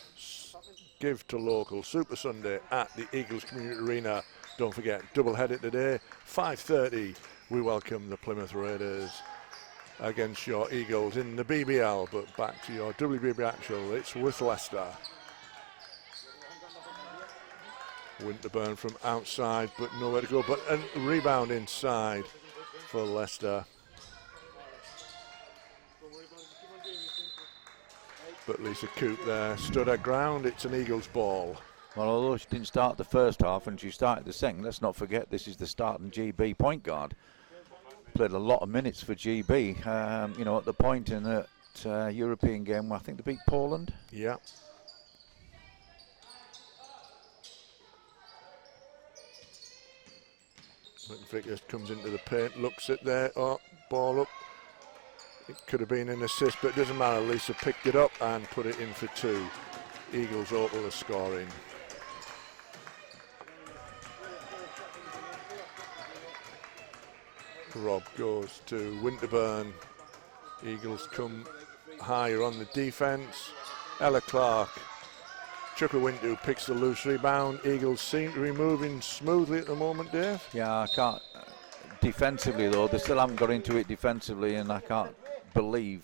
Give to Local Super Sunday at the Eagles Community Arena. Don't forget, double header today, 5:30. We welcome the Plymouth Raiders against your Eagles in the BBL. But back to your WBB actual, it's with Leicester. Winterburn from outside, but nowhere to go. But a rebound inside for Leicester. But Lisa Coop there stood her ground. It's an Eagles ball. Well, although she didn't start the first half and she started the second, let's not forget this is the starting GB point guard. Played a lot of minutes for GB, you know, at the point in that European game where I think they beat Poland. Yeah. Vickers comes into the paint, looks at there, ball up. It could have been an assist, but it doesn't matter. Lisa picked it up and put it in for 2. Eagles open the scoring. Rob goes to Winterburn. Eagles come higher on the defence. Ella Clark. Chukwuwintu picks the loose rebound. Eagles seem to be moving smoothly at the moment, Dave. Yeah, I can't. Defensively, though, they still haven't got into it defensively, and I can't believe,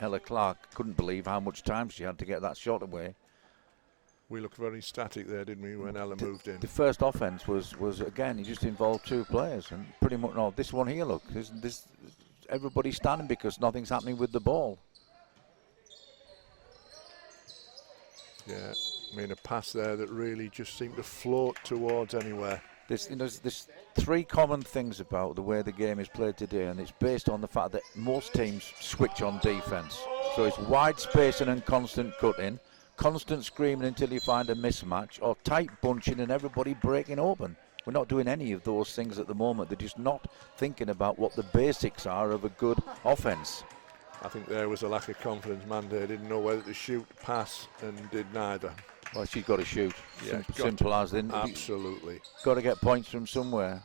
Ella Clark couldn't believe how much time she had to get that shot away. We looked very static there, didn't we, when Ella moved in? The first offence was again, it just involved 2 players, and pretty much, no, this one here, look, this everybody's standing because nothing's happening with the ball. Yeah, I mean, a pass there that really just seemed to float towards anywhere. There's 3 common things about the way the game is played today, and it's based on the fact that most teams switch on defence. So it's wide spacing and constant cutting, constant screaming until you find a mismatch, or tight bunching and everybody breaking open. We're not doing any of those things at the moment. They're just not thinking about what the basics are of a good offence. I think there was a lack of confidence. Mande didn't know whether to shoot, pass, and did neither. Well, she's got to shoot. Yeah, simple as in. Absolutely. Got to get points from somewhere.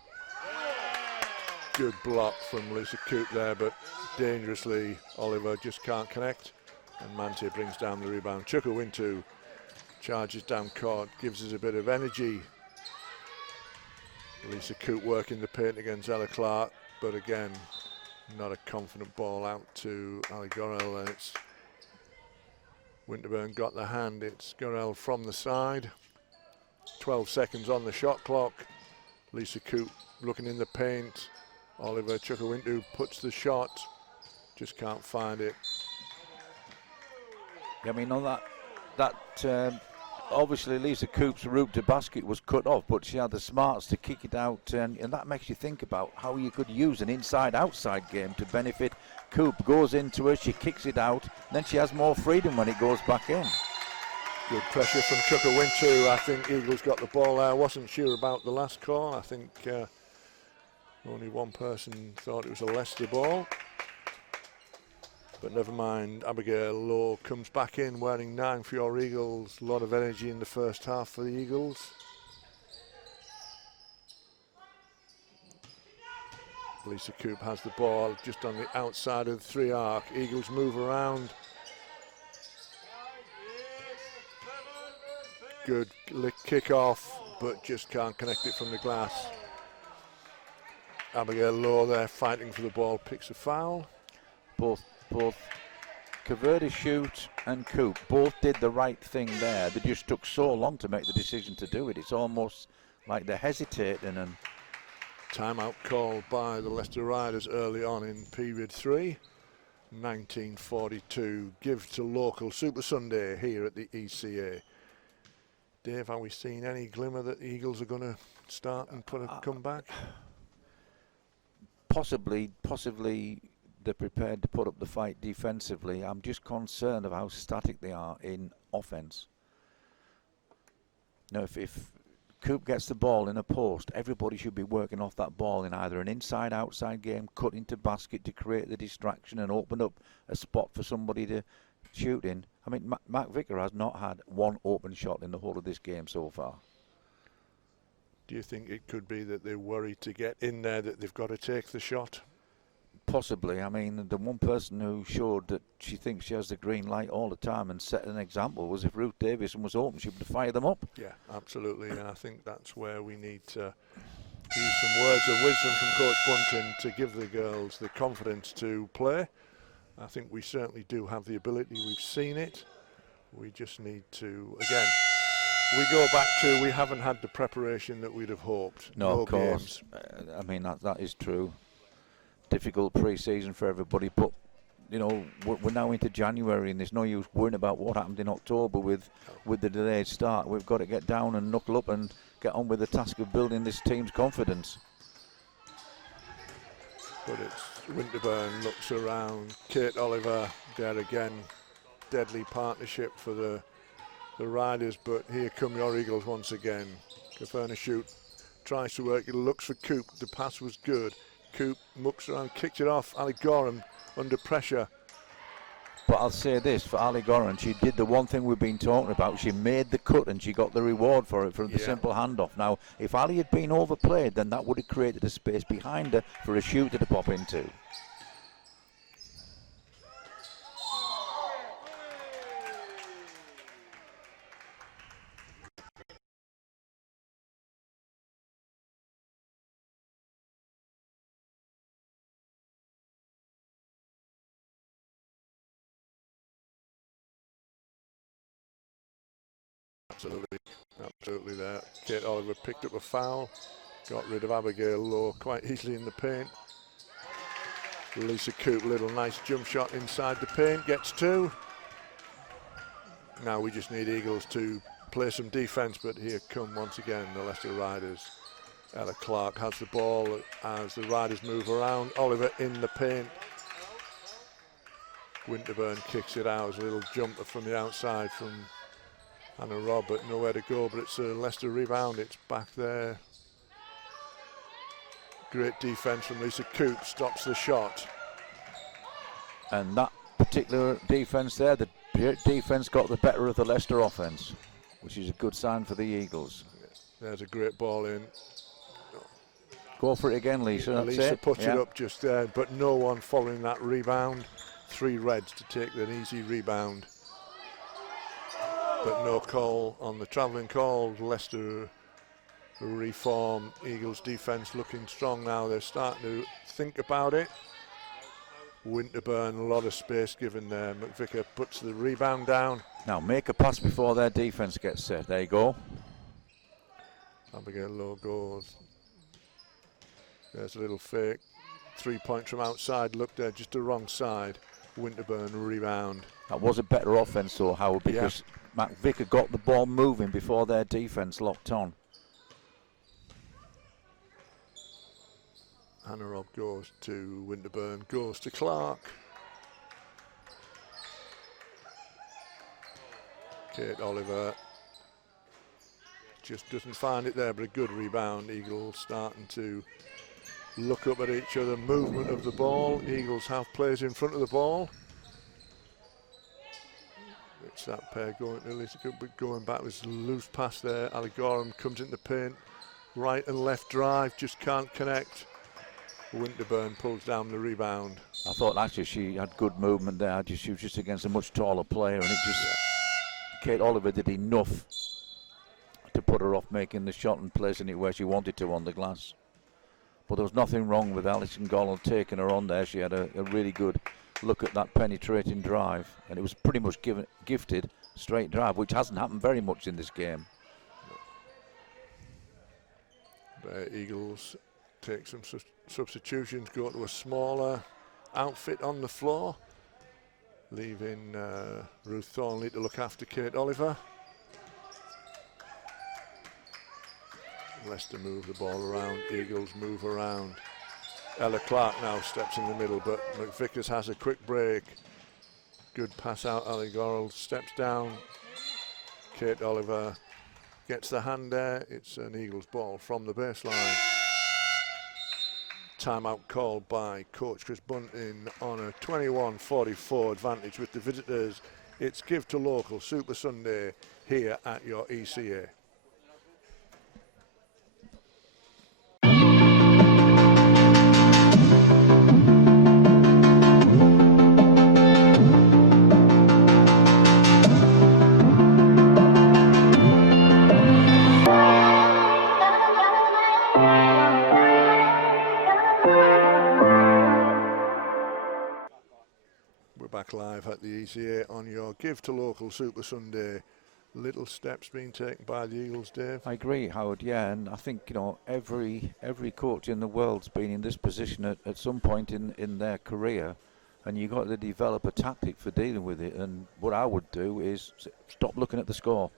Good block from Lisa Coop there, but dangerously Oliver just can't connect. And Mante brings down the rebound. Chukwuwintu charges down court, gives us a bit of energy. Lisa Coop working the paint against Ella Clark, but again, not a confident ball out to Ali Gorel, and it's Winterburn got the hand. It's Gorel from the side. 12 seconds on the shot clock. Lisa Coop looking in the paint. Oliver Chukwuwintu puts the shot, just can't find it. I mean, on that obviously Lisa Coop's route to basket was cut off, but she had the smarts to kick it out, and that makes you think about how you could use an inside-outside game to benefit. Coop goes into her, she kicks it out, and then she has more freedom when it goes back in. Good pressure from Chukwuintu. I think Eagles got the ball there. I wasn't sure about the last call. I think only one person thought it was a Leicester ball. But never mind, Abigail Lowe comes back in wearing 9 for your Eagles. A lot of energy in the first half for the Eagles. Lisa Coop has the ball just on the outside of the 3 arc. Eagles move around. Good kick off, but just can't connect it from the glass. Abigail Lowe there fighting for the ball, picks a foul. Both Caverdi Shoot and Coop both did the right thing there. They just took so long to make the decision to do it. It's almost like they're hesitating. And timeout called by the Leicester Riders early on in period 3. 1942. Give to local Super Sunday here at the ECA. Dave, have we seen any glimmer that the Eagles are going to start and put a comeback? Possibly they're prepared to put up the fight defensively. I'm just concerned of how static they are in offense. Now, if Coop gets the ball in a post, everybody should be working off that ball in either an inside-outside game, cut into basket to create the distraction and open up a spot for somebody to shoot in. I mean, Mac Vicker has not had one open shot in the whole of this game so far. Do you think it could be that they're worried to get in there, that they've got to take the shot? Possibly. I mean, the one person who showed that she thinks she has the green light all the time and set an example was if Ruth Davison was open, she would fire them up. Yeah, absolutely. And I think that's where we need to use some words of wisdom from Coach Bunton to give the girls the confidence to play. I think we certainly do have the ability. We've seen it. We just need to, again, we go back to we haven't had the preparation that we'd have hoped. No, of course. I mean, that is true. Difficult pre-season for everybody, but you know we're now into January and there's no use worrying about what happened in October with the delayed start. We've got to get down and knuckle up and get on with the task of building this team's confidence. But it's Winterburn looks around. Kate Oliver there again. Deadly partnership for the Riders, but here come your Eagles once again. Caverna Shoot tries to work. It looks for Coop. The pass was good. Coop mucks around, kicks it off. Ali Gorham under pressure. But I'll say this for Ali Gorham, she did the one thing we've been talking about. She made the cut and she got the reward for it from the simple handoff. Now, if Ali had been overplayed, then that would have created a space behind her for a shooter to pop into. Absolutely there. Kate Oliver picked up a foul, got rid of Abigail Lowe quite easily in the paint. Lisa Coop, little nice jump shot inside the paint, gets 2. Now we just need Eagles to play some defense, but here come once again the Leicester Riders. Ella Clark has the ball as the Riders move around. Oliver in the paint. Winterburn kicks it out as a little jumper from the outside from Hannah Robb, but nowhere to go, but it's a Leicester rebound. It's back there. Great defense from Lisa Coop, stops the shot. And that particular defense there, the defense got the better of the Leicester offense, which is a good sign for the Eagles. There's a great ball in. Go for it again, Lisa. That's Lisa it. puts it up just there, but no one following that rebound. 3 Reds to take an easy rebound. But no call on the travelling call. Leicester reform. Eagles defence looking strong now. They're starting to think about it. Winterburn, a lot of space given there. McVicker puts the rebound down. Now make a pass before their defence gets set. There you go. Abigail Lowe goes. There's a little fake. 3 points from outside. Look there, just the wrong side. Winterburn rebound. That was a better offence though, Howard, because McVicker got the ball moving before their defence locked on. Hannah Robb goes to Winterburn, goes to Clark. Kate Oliver just doesn't find it there, but a good rebound. Eagles starting to look up at each other. Movement of the ball. Eagles have players in front of the ball. It's that pair going to Lisa, but going back. There's a loose pass there. Ali Gorham comes into the paint. Right and left drive, just can't connect. Winterburn pulls down the rebound. I thought actually she had good movement there. She was just against a much taller player, and it just Kate Oliver did enough to put her off making the shot and placing it where she wanted to on the glass. But there was nothing wrong with Alison Gollan taking her on there. She had a really good look at that penetrating drive, and it was pretty much gifted straight drive, which hasn't happened very much in this game. Eagles take some substitutions, go to a smaller outfit on the floor, leaving Ruth Thornley to look after Kate Oliver. Leicester move the ball around, Eagles move around. Ella Clark now steps in the middle, but McVickers has a quick break. Good pass out, Ali Gorham steps down. Kate Oliver gets the hand there. It's an Eagles ball from the baseline. Timeout called by Coach Chris Bunting on a 21-44 advantage with the visitors. It's Give to Local Super Sunday here at your ECA. Live at the ECA on your Give to Local Super Sunday. Little steps being taken by the Eagles, Dave. I agree, Howard, yeah, and I think, you know, every coach in the world's been in this position at some point in their career, and you've got to develop a tactic for dealing with it. And what I would do is stop looking at the score.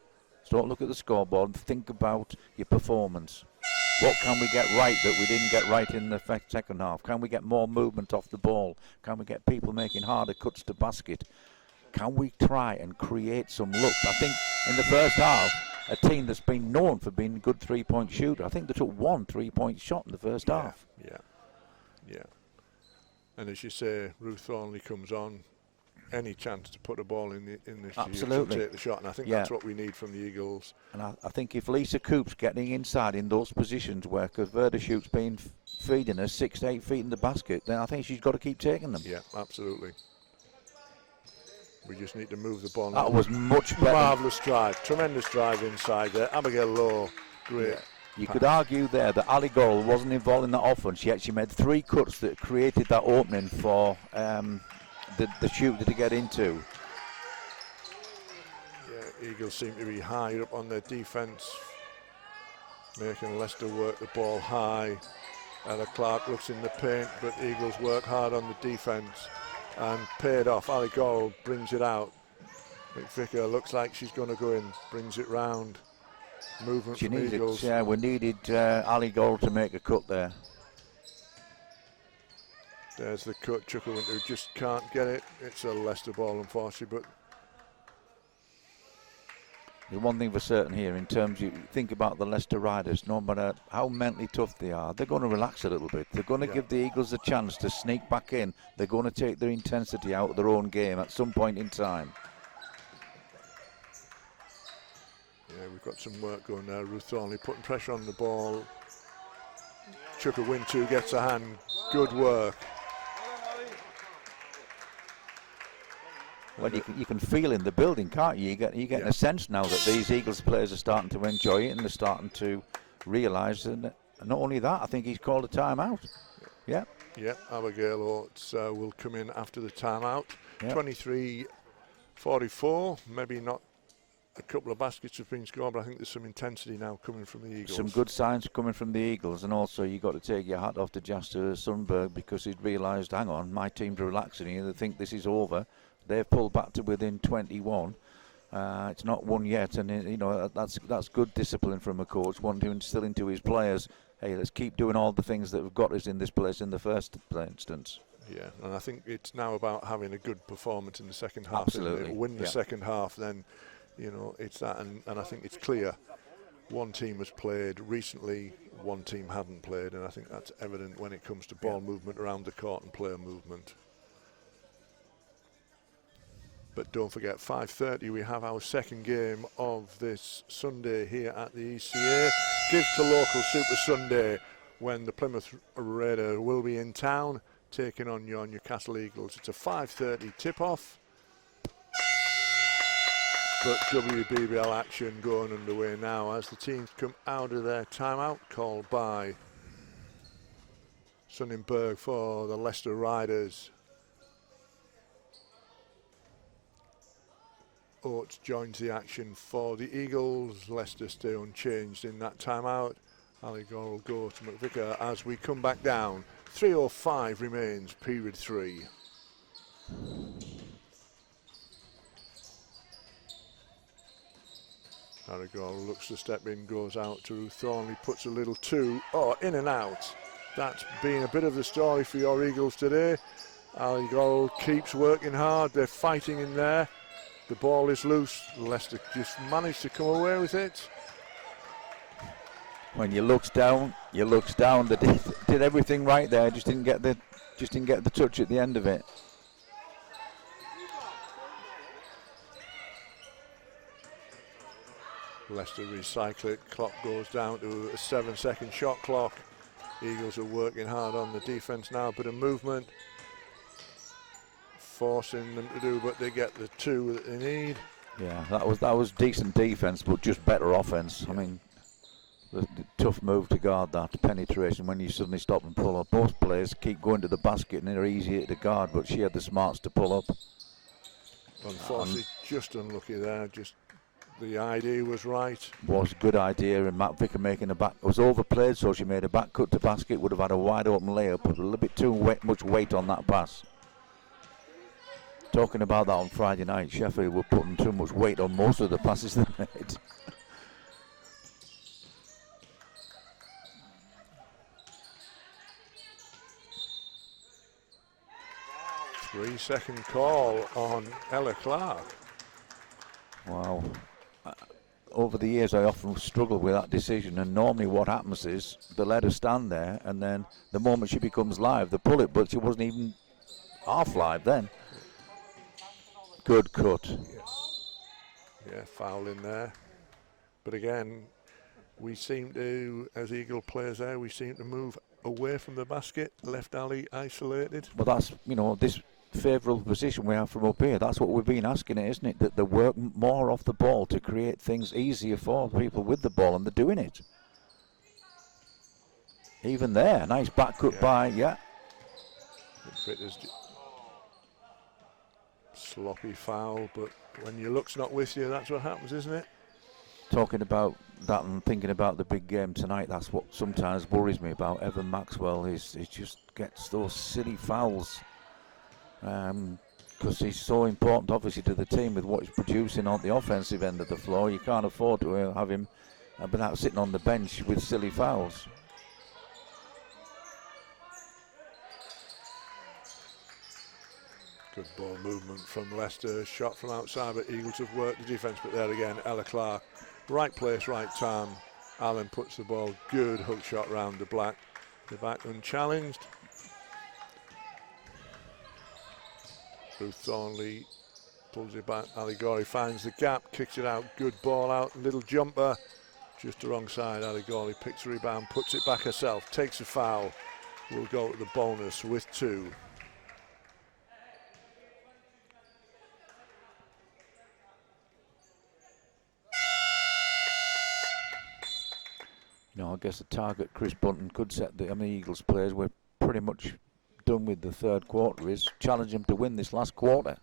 Stop looking at the scoreboard and think about your performance. What can we get right that we didn't get right in the second half? Can we get more movement off the ball? Can we get people making harder cuts to basket? Can we try and create some looks? I think in the first half, a team that's been known for being a good three-point shooter, I think they took one three-point shot in the first half. Yeah. And as you say, Ruth Thornley comes on. Any chance to put a ball in the absolutely to take the shot, and I think that's what we need from the Eagles. And I think if Lisa Coop's getting inside in those positions where Verdershoot's been feeding her 6 to 8 feet in the basket, then I think she's got to keep taking them. Yeah, absolutely. We just need to move the ball. That was much better. Marvellous drive, tremendous drive inside there. Abigail Lowe, great. Yeah. You could argue there that Ali Gorham wasn't involved in that offense, yet she made 3 cuts that created that opening for the shooter to get into. Yeah, Eagles seem to be higher up on their defence, making Leicester work the ball high. Ella Clark looks in the paint, but Eagles work hard on the defence and paid off. Ali Gorham brings it out. McVicker looks like she's going to go in, brings it round. Movement from Eagles. Yeah, we needed Ali Gorham to make a cut there. There's the cut. Chukwuwinter just can't get it. It's a Leicester ball, unfortunately. But the one thing for certain here, in terms you think about the Leicester Riders, no matter how mentally tough they are, they're going to relax a little bit. They're going to give the Eagles a chance to sneak back in. They're going to take their intensity out of their own game at some point in time. Yeah, we've got some work going there. Ruth Thornley putting pressure on the ball. Chukwuwinter gets a hand. Good work. Well, you can feel in the building, can't you? You're getting a sense now that these Eagles players are starting to enjoy it and they're starting to realise. And not only that, I think he's called a timeout. Yeah. Yeah, Abigail Oates will come in after the timeout. 23-44, maybe not a couple of baskets have been scored, but I think there's some intensity now coming from the Eagles. Some good signs coming from the Eagles, and also you've got to take your hat off to Jasper Sundberg because he'd realised, hang on, my team's relaxing here, they think this is over. They've pulled back to within 21. It's not won yet, and you know that's good discipline from a coach, wanting to instill into his players, hey, let's keep doing all the things that have got us in this place in the first instance. Yeah, and I think it's now about having a good performance in the second half. Absolutely. Win the second half, then You know, it's that, and I think it's clear. One team has played recently, one team hadn't played, and I think that's evident when it comes to ball movement around the court and player movement. But don't forget, 5:30 we have our second game of this Sunday here at the ECA. Give to local Super Sunday, when the Plymouth Raider will be in town taking on your Newcastle Eagles. It's a 5:30 tip-off. But WBBL action going underway now as the teams come out of their timeout called by Sonnenberg for the Leicester Riders. Oates joins the action for the Eagles. Leicester stay unchanged in that timeout. Allegor will go to McVicker as we come back down. 3:05 remains, period 3. Allegor looks to step in, goes out to Thornley, puts a little 2. Oh, in and out. That's been a bit of the story for your Eagles today. Allegor keeps working hard. They're fighting in there. The ball is loose. Leicester just managed to come away with it. When you looks down. They did everything right there. Just didn't get the touch at the end of it. Leicester recycle it. Clock goes down to a 7-second shot clock. Eagles are working hard on the defense now. Bit of movement, forcing them to do, but they get the 2 that they need. Yeah, that was decent defense, but just better offense. Yeah. I mean, the tough move to guard that penetration when you suddenly stop and pull up. Both players keep going to the basket and they're easier to guard, but she had the smarts to pull up. Unfortunately, just unlucky there. Just the idea was right. Was a good idea, and Matt Vicker making a back was overplayed, so she made a back cut to basket. Would have had a wide open layup, but a little bit too much weight on that pass. Talking about that on Friday night, Sheffield were putting too much weight on most of the passes they made. 3-second call on Ella Clark. Wow. Over the years, I often struggle with that decision, and normally what happens is they let her stand there, and then the moment she becomes live, they pull it, but she wasn't even half live then. Good cut. Yeah, foul in there. But again, we seem to, as Eagle players there, we seem to move away from the basket, left alley isolated. Well, that's, this favourable position we have from up here. That's what we've been asking it, isn't it? That they work more off the ball to create things easier for people with the ball, and they're doing it. Even there, nice back cut by, yeah. Sloppy foul, but when your luck's not with you, that's what happens, isn't it? Talking about that and thinking about the big game tonight, that's what sometimes worries me about Evan Maxwell. Is he just gets those silly fouls. Because he's so important, obviously, to the team with what he's producing on the offensive end of the floor. You can't afford to have him without sitting on the bench with silly fouls. Good ball movement from Leicester. Shot from outside, but Eagles have worked the defence. But there again, Ella Clark. Right place, right time. Allen puts the ball. Good hook shot round the back unchallenged. Ruth Thornley pulls it back. Allegori finds the gap, kicks it out. Good ball out. Little jumper. Just the wrong side. Allegori picks the rebound, puts it back herself. Takes a foul. Will go to the bonus with 2. I guess the target Chris Bunton could set the Eagles players. We're pretty much done with the third quarter. Is challenge him to win this last quarter.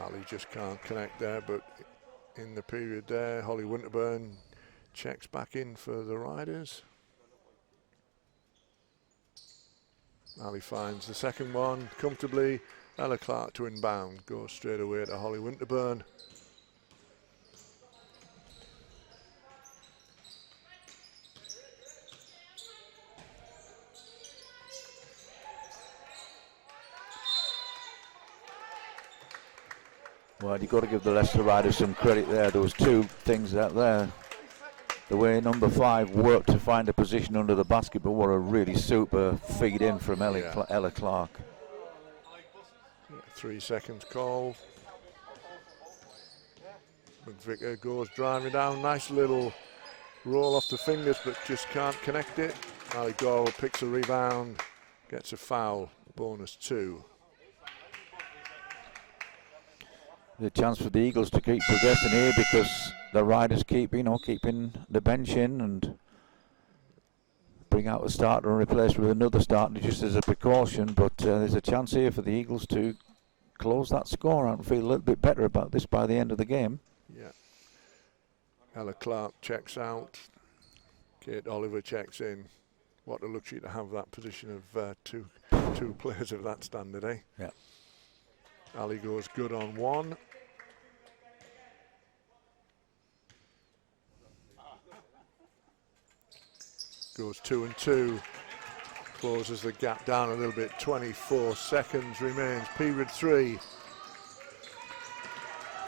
Ali just can't connect there, but in the period there, Holly Winterburn checks back in for the Riders. Ali finds the second one comfortably. Ella Clark to inbound, goes straight away to Holly Winterburn. Well, you've got to give the Leicester riders some credit there. There was two things out there. The way number 5 worked to find a position under the basket, but what a really super feed in from Ella Clark. 3 seconds call. McVicker goes driving down. Nice little roll off the fingers, but just can't connect it. Ali Gore picks a rebound, gets a foul. Bonus 2. The chance for the Eagles to keep progressing here because the riders keeping the bench in and bring out a starter and replace with another starter just as a precaution. But there's a chance here for the Eagles to close that score out and feel a little bit better about this by the end of the game. Yeah. Ella Clark checks out. Kate Oliver checks in. What a luxury to have that position of two players of that standard, eh? Yeah. Ali goes good on 1. Goes 2 and 2. Closes the gap down a little bit. 24 seconds remains. Period 3.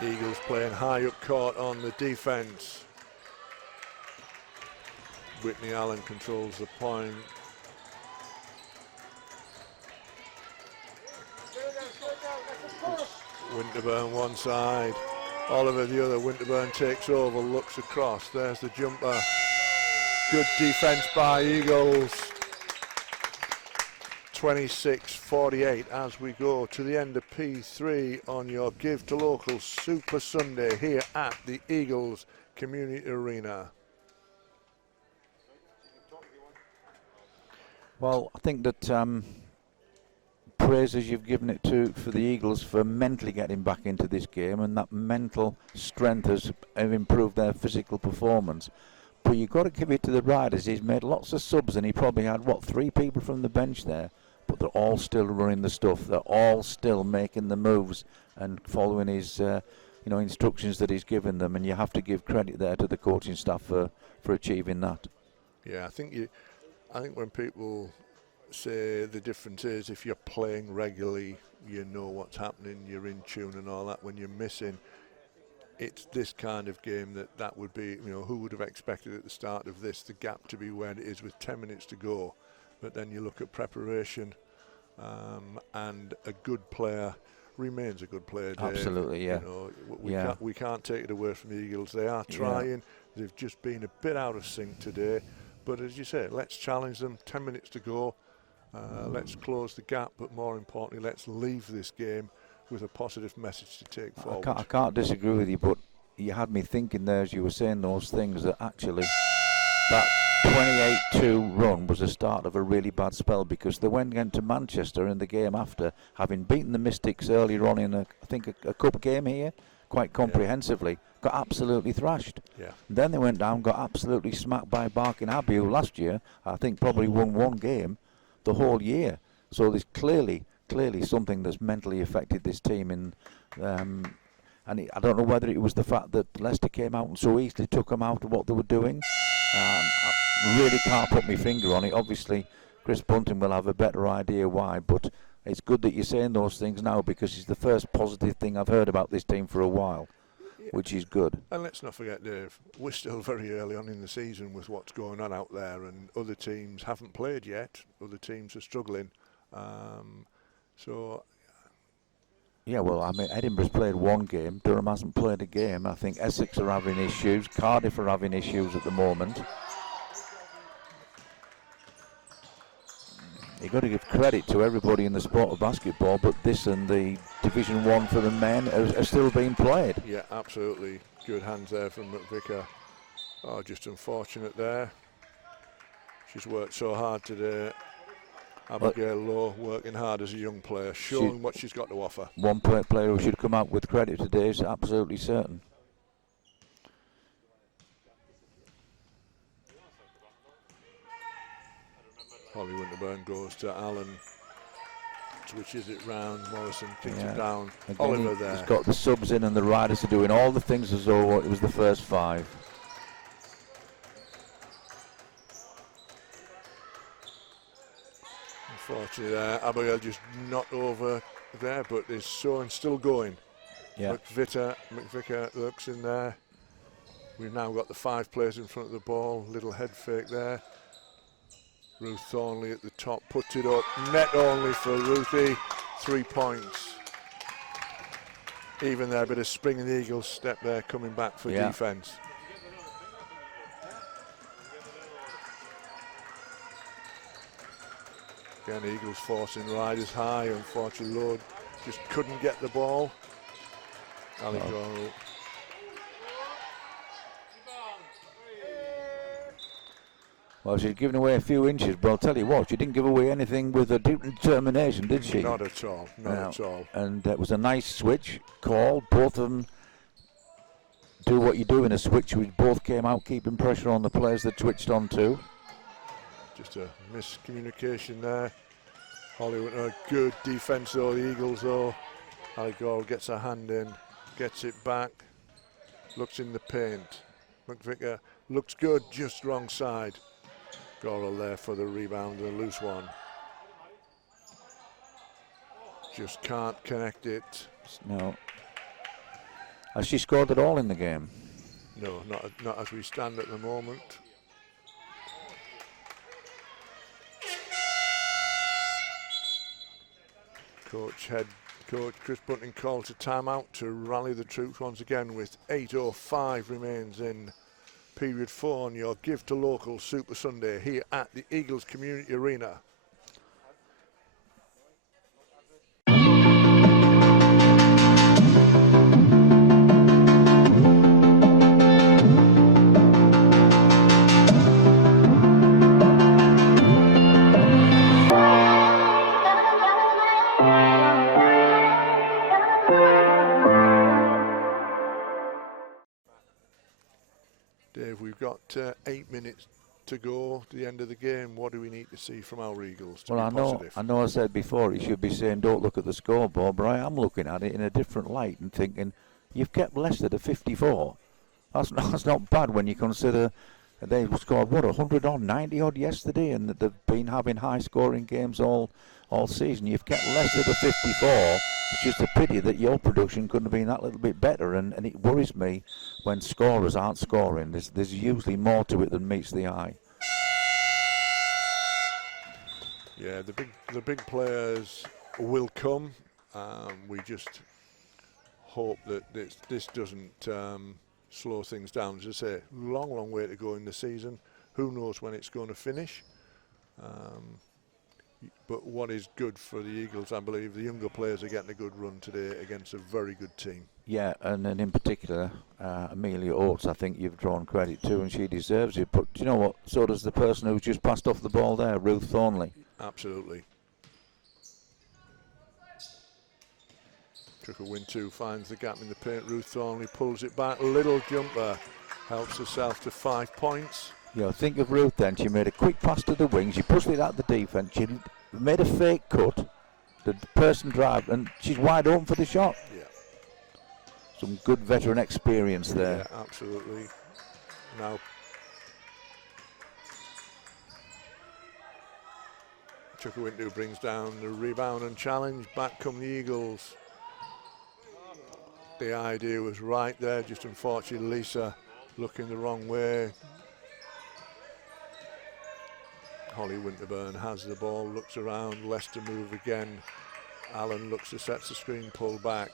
Eagles playing high up court on the defense. Whitney Allen controls the point. Winterburn one side, Oliver the other. Winterburn takes over, looks across. There's the jumper. Good defense by Eagles. 26-48 as we go to the end of P3 on your Give to Local Super Sunday here at the Eagles Community Arena. Well, I think that praises you've given it to for the Eagles for mentally getting back into this game, and that mental strength has improved their physical performance. But you've got to give it to the riders. He's made lots of subs, and he probably had, 3 people from the bench there, but they're all still running the stuff. They're all still making the moves and following his instructions that he's given them, and you have to give credit there to the coaching staff for achieving that. Yeah, I think when people say the difference is if you're playing regularly, you know what's happening, you're in tune and all that. When you're missing, it's this kind of game that would be, who would have expected at the start of this, the gap to be where it is with 10 minutes to go. But then you look at preparation, and a good player remains a good player, Dave. Absolutely, yeah. We can't take it away from the Eagles. They are trying. Yeah. They've just been a bit out of sync today. But as you say, let's challenge them. 10 minutes to go. Let's close the gap, but more importantly, let's leave this game with a positive message to take forward. I can't disagree with you, but you had me thinking there as you were saying those things that actually that 28-2 run was the start of a really bad spell, because they went into Manchester in the game after, having beaten the Mystics earlier on in a cup game here, quite comprehensively, got absolutely thrashed. Yeah. Then they went down, got absolutely smacked by Barking Abbey, who last year, I think, probably won 1 game the whole year. So there's clearly something that's mentally affected this team. And I don't know whether it was the fact that Leicester came out and so easily took them out of what they were doing. I really can't put my finger on it. Obviously, Chris Bunting will have a better idea why, but it's good that you're saying those things now, because it's the first positive thing I've heard about this team for a while, which is good. And let's not forget, Dave, we're still very early on in the season with what's going on out there, and other teams haven't played yet. Other teams are struggling. Yeah, well, I mean, Edinburgh's played 1 game. Durham hasn't played a game. I think Essex are having issues. Cardiff are having issues at the moment. You've got to give credit to everybody in the sport of basketball, but this and the Division 1 for the men are still being played. Yeah, absolutely. Good hands there from McVicker. Oh, just unfortunate there. She's worked so hard today. Abigail Lowe working hard as a young player, showing what she's got to offer. One player who should come out with credit today is absolutely certain. Holly Winterburn goes to Allen, switches it round. Morrison kicks it down. Again, Oliver there. He's got the subs in and the riders are doing all the things as though it was the first 5. Unfortunately there, Abigail just not over there, but is so and still going. Yeah. McVicker looks in there. We've now got the 5 players in front of the ball. Little head fake there. Ruth Thornley at the top, puts it up. Net only for Ruthie. 3 points. Even there, a bit of spring in the Eagles step there, coming back for defence. Again, Eagles forcing riders high. Unfortunately, Lord just couldn't get the ball. Ali Goro. Well, she's given away a few inches, but I'll tell you what, she didn't give away anything with a determination, did she? Not at all, not at all. And it was a nice switch call. Both of them do what you do in a switch. We both came out keeping pressure on the players that switched on too. Just a miscommunication there. Hollywood, a good defence though, the Eagles though. Ali Goro gets her hand in, gets it back, looks in the paint. McVicker looks good, just wrong side. Goro there for the rebound, the loose one. Just can't connect it. No. Has she scored at all in the game? No, not as we stand at the moment. Coach Chris Bunting calls a timeout to rally the troops once again with 8:05 remains in period 4 on your Give to Local Super Sunday here at the Eagles Community Arena. Dave, we've got 8 minutes to go to the end of the game. What do we need to see from our Eagles to be positive? I know I said before he should be saying don't look at the scoreboard, but I am looking at it in a different light and thinking you've kept Leicester to 54. That's not bad when you consider they scored 100 odd, 90 odd yesterday, and they've been having high scoring games all season. You've kept Leicester to 54. It's just a pity that your production couldn't have been that little bit better, and it worries me when scorers aren't scoring. There's usually more to it than meets the eye. Yeah, the big players will come. We just hope that this doesn't slow things down. As I say, long way to go in the season. Who knows when it's going to finish? But what is good for the Eagles, I believe, the younger players are getting a good run today against a very good team. Yeah, and then in particular, Amelia Oates, I think you've drawn credit to, and she deserves it. But do you know what? So does the person who's just passed off the ball there, Ruth Thornley. Absolutely. Trickle win 2 finds the gap in the paint. Ruth Thornley pulls it back. Little jumper helps herself to 5 points. Yeah, think of Ruth then. She made a quick pass to the wing. She pushed it out the defence. She made a fake cut. The person drive, and she's wide open for the shot. Yeah. Some good veteran experience there. Yeah, absolutely. Now, Chukwuintu brings down the rebound and challenge. Back come the Eagles. The idea was right there, just unfortunately Lisa looking the wrong way. Holly Winterburn has the ball, looks around, Leicester move again. Allen looks to set the screen, pull back.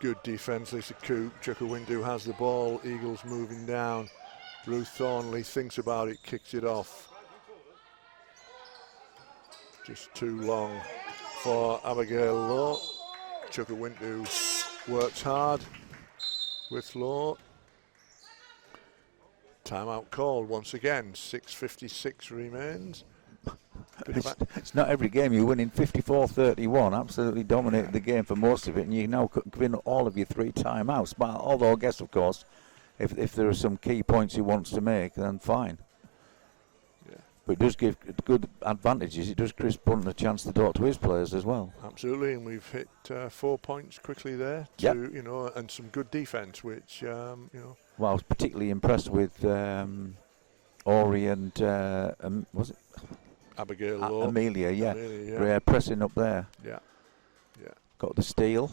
Good defence, Lisa Coop. Chukwuintu has the ball, Eagles moving down. Ruth Thornley thinks about it, kicks it off. Just too long for Abigail Law. Chukwuintu works hard with Law. Timeout called once again. 6:56 remains. It's not every game you're winning 54-31. Absolutely dominated the game for most of it, and you now win all of your 3 timeouts. But although I guess, of course, if there are some key points he wants to make, then fine. Yeah. But it does give good advantages. It does Chris Bunton a chance to talk to his players as well. Absolutely, and we've hit 4 points quickly there. Yep. And some good defence, which Well, I was particularly impressed with Ori and was it Abigail Law. Amelia? Yeah, Amelia, pressing up there. Yeah. got the steal.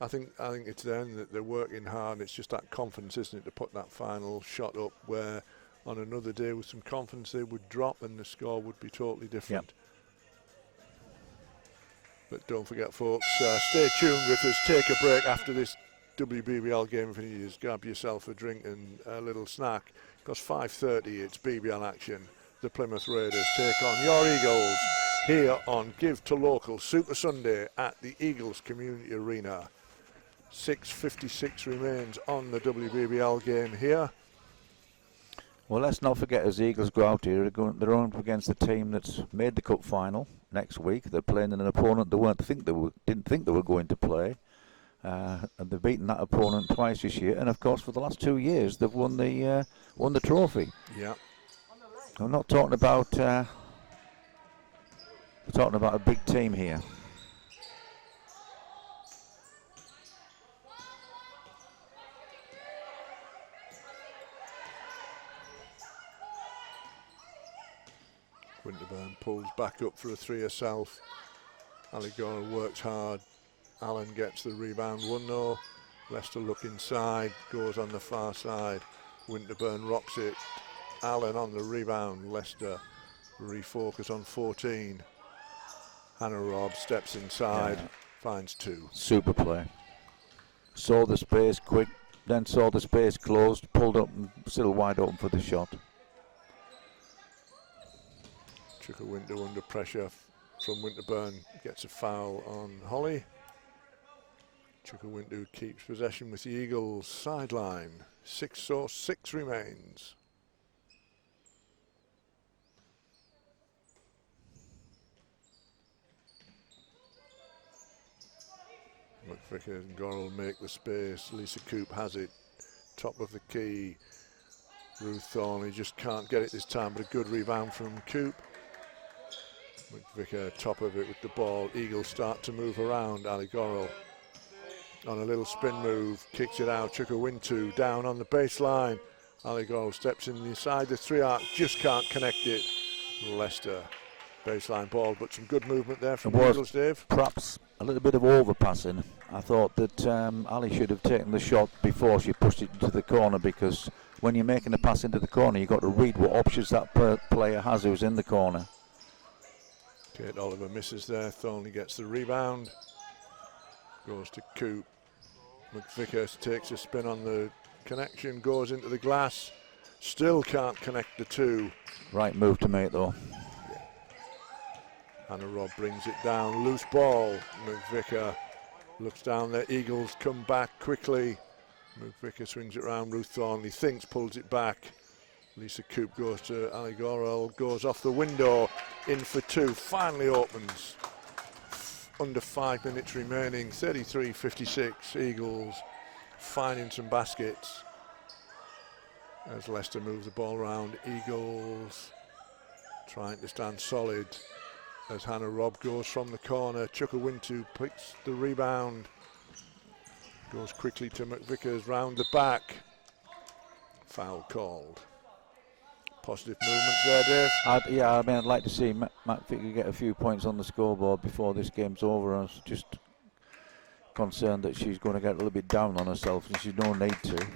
I think it's then that they're working hard. It's just that confidence, isn't it, to put that final shot up where on another day with some confidence they would drop and the score would be totally different. Yep. But don't forget, folks, stay tuned with us. Take a break after this WBBL game. If you just grab yourself a drink and a little snack, because 5:30 it's BBL action. The Plymouth Raiders take on your Eagles here on Give to Local Super Sunday at the Eagles Community Arena. 6:56 remains on the WBBL game here. Well, let's not forget, as the Eagles go out here, they're on up against a team that's made the cup final next week. They're playing an opponent they didn't think they were going to play, and they've beaten that opponent twice this year. And of course, for the last 2 years, they've won the trophy. Yeah. I'm not talking about. We're talking about a big team here. Winterburn pulls back up for a three herself. Allegora works hard. Allen gets the rebound. 1-0. Leicester look inside. Goes on the far side. Winterburn rocks it. Allen on the rebound. Leicester refocus on 14. Hannah Robb steps inside. Finds 2. Super play. Saw the space quick, then saw the space closed, pulled up and still wide open for the shot. Winter under pressure from Winterburn, gets a foul on Holly. Winter keeps possession with the Eagles sideline. 6:06 remains. McVicker and Gorrell make the space. Lisa Coop has it. Top of the key. Ruth Thornley just can't get it this time, but a good rebound from Coop. McVicker top of it with the ball. Eagles start to move around. Ali Gorrell on a little spin move, kicks it out. Wintu down on the baseline. Ali Gorrell steps inside the 3-arc, just can't connect it. Leicester baseline ball, but some good movement there from the Eagles, Dave. Perhaps a little bit of overpassing. I thought that Ali should have taken the shot before she pushed it into the corner, because when you're making a pass into the corner, you've got to read what options that player has who's in the corner. Kate Oliver misses there. Thornley gets the rebound. Goes to Coop. McVicker takes a spin on the connection, goes into the glass. Still can't connect the 2. Right move to make, though. Yeah. Hannah Robb brings it down. Loose ball. McVicker looks down there. Eagles come back quickly. McVicker swings it around. Ruth Thornley thinks, pulls it back. Lisa Coop goes to Ali Gorrell, goes off the window, in for 2, finally opens. Under 5 minutes remaining, 33-56, Eagles finding some baskets. As Leicester moves the ball around, Eagles trying to stand solid. As Hannah Robb goes from the corner, Wintu picks the rebound. Goes quickly to McVickers round the back. Foul called. Positive movements there, Dave. I'd like to see Matt Vicker get a few points on the scoreboard before this game's over. I was just concerned that she's going to get a little bit down on herself, and she's no need to.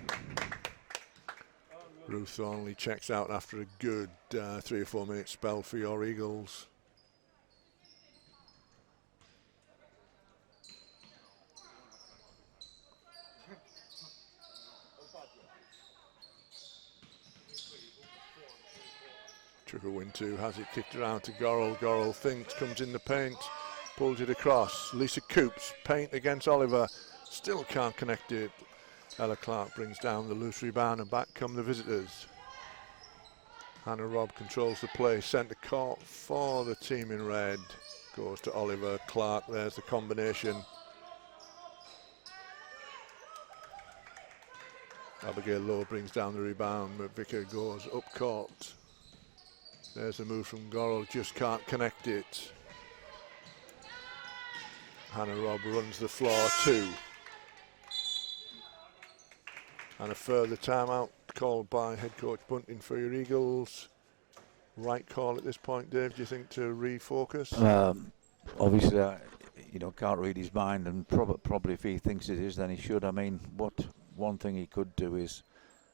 Ruth Thornley checks out after a good 3 or 4 minute spell for your Eagles. Wintu has it kicked around to Gorrell. Gorrell thinks, comes in the paint, pulls it across. Lisa Coops, paint against Oliver, still can't connect it. Ella Clark brings down the loose rebound, and back come the visitors. Hannah Robb controls the play, centre court for the team in red. Goes to Oliver. Clark, there's the combination. Abigail Lowe brings down the rebound. McVicker goes up court. There's a move from Gorrell, just can't connect it. Hannah Robb runs the floor 2. And a further timeout called by head coach Bunting for your Eagles. Right call at this point, Dave, do you think, to refocus? Obviously, can't read his mind, and probably if he thinks it is, then he should. I mean, one thing he could do is,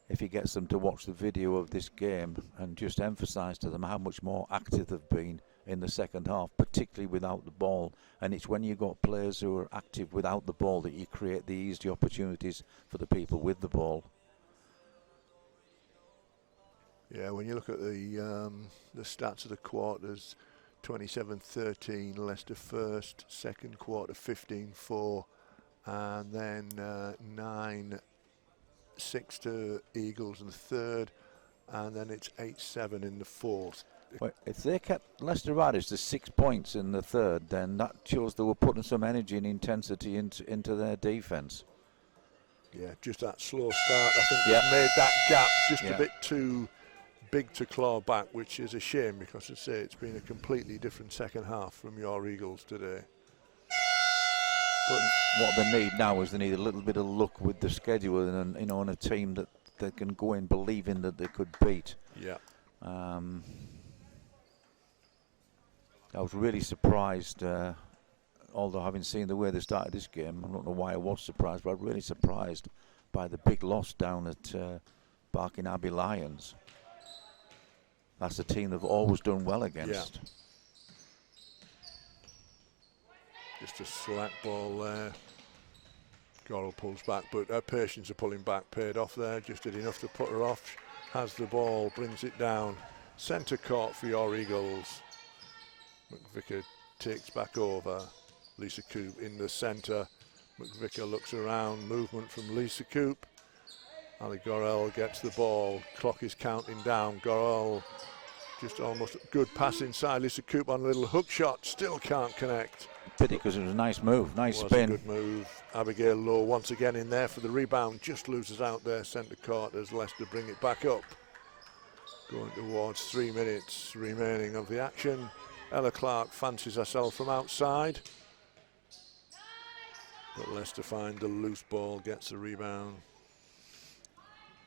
if he gets them to watch the video of this game and just emphasise to them how much more active they've been in the second half, particularly without the ball. And it's when you've got players who are active without the ball that you create the easy opportunities for the people with the ball. Yeah, when you look at the stats of the quarters, 27-13, Leicester first, second quarter 15-4, and then 9-6 to Eagles in the third, and then it's 8-7 in the fourth. Well, if they kept Leicester Riders to 6 points in the third, then that shows they were putting some energy and intensity into their defence. Yeah, just that slow start, I think it made that gap just a bit too big to claw back, which is a shame, because I say it's been a completely different second half from your Eagles today. But what they need now is they need a little bit of luck with the schedule, and on a team that they can go in believing that they could beat. Yeah. I was really surprised, although having seen the way they started this game, I don't know why I was surprised, but I was really surprised by the big loss down at Barking Abbey Lions. That's a team they've always done well against. Yeah. Just a slack ball there. Gorrell pulls back, but her patience of pulling back paid off there. Just did enough to put her off. Has the ball, brings it down. Centre court for your Eagles. McVicker takes back over. Lisa Coop in the centre. McVicker looks around. Movement from Lisa Coop. Ali Gorrell gets the ball. Clock is counting down. Gorrell just almost good pass inside. Lisa Coop on a little hook shot. Still can't connect. Pity, because it was a nice move. Nice spin. A good move. Abigail Lowe once again in there for the rebound. Just loses out there. Centre court as Leicester bring it back up. Going towards 3 minutes remaining of the action. Ella Clark fancies herself from outside. But Leicester find the loose ball, gets the rebound.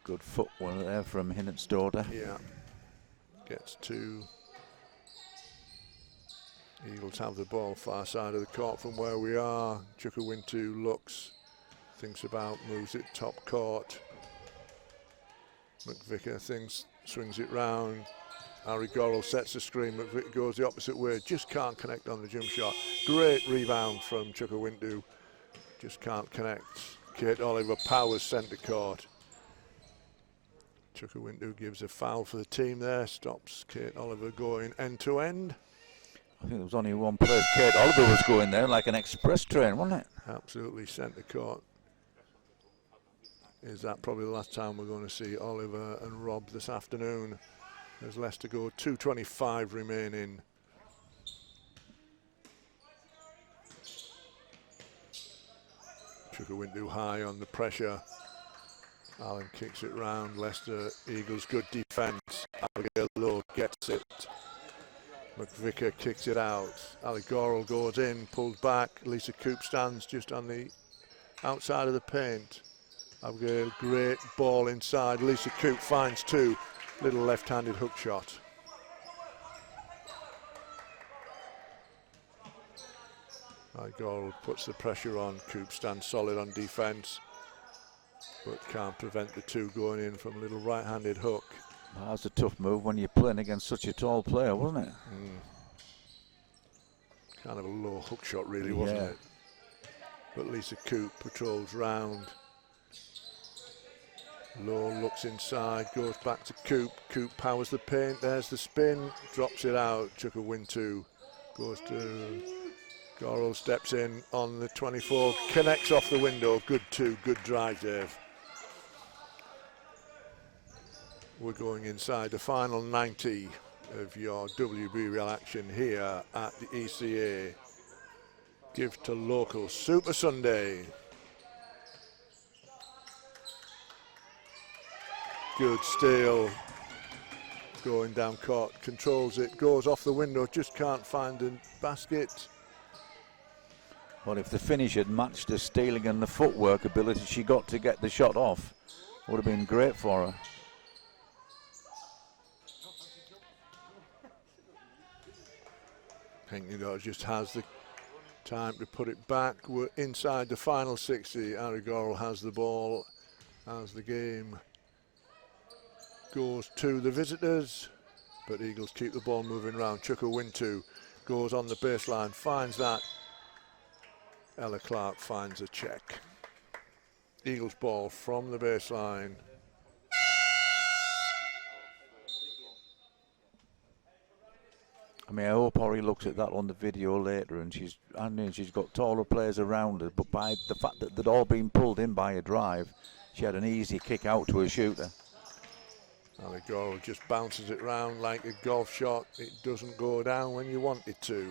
Good footwork there from Hinnett's daughter. Yeah. Gets two. Eagles have the ball far side of the court from where we are. Chukwuintu looks, thinks about, moves it top court. McVicker thinks, swings it round. Harry Gorrell sets the screen. McVicker goes the opposite way. Just can't connect on the jump shot. Great rebound from Chukwuintu. Just can't connect. Kate Oliver powers centre court. Chukwuintu gives a foul for the team there. Stops Kate Oliver going end to end. I think there was only one place. Kate Oliver was going there like an express train, wasn't it? Absolutely, centre court. Is that probably the last time we're going to see Oliver and Rob this afternoon? As Leicester go, 2:25 remaining. Chukwuintu high on the pressure. Allen kicks it round. Leicester Eagles good defence. Abigail Lowe gets it. McVicker kicks it out. Ali Gorrell goes in, pulls back. Lisa Coop stands just on the outside of the paint. Abigail, great ball inside. Lisa Coop finds two. Little left-handed hook shot. Ali Gorrell puts the pressure on. Coop stands solid on defence, but can't prevent the two going in from a little right-handed hook. That was a tough move when you're playing against such a tall player, wasn't it? Kind of a low hook shot, really, wasn't it? But Lisa Coop patrols round. Lowe looks inside, goes back to Coop. Coop powers the paint, there's the spin, drops it out. Chukwuintu goes to Gorrell, steps in on the 24, connects off the window. Good two, good drive, Dave. We're going inside the final 90 of your WBBL action here at the ECA. Give to local Super Sunday. Good steal. Going down court, controls it, goes off the window, just can't find the basket. Well, if the finish had matched the stealing and the footwork ability she got to get the shot off, would have been great for her. Pinkney just has the Time to put it back. We're inside the final 60. Harry Gorrell has the ball as the game goes to the visitors. But Eagles keep the ball moving round. Chuka Wintu goes on the baseline, finds that. Ella Clark finds a check. Eagles ball from the baseline. I mean, I hope Ori looks at that on the video later, and she's got taller players around her, but by the fact that they'd all been pulled in by a drive, she had an easy kick out to a shooter. Ali Gorrell just bounces it round like a golf shot. It doesn't go down when you want it to.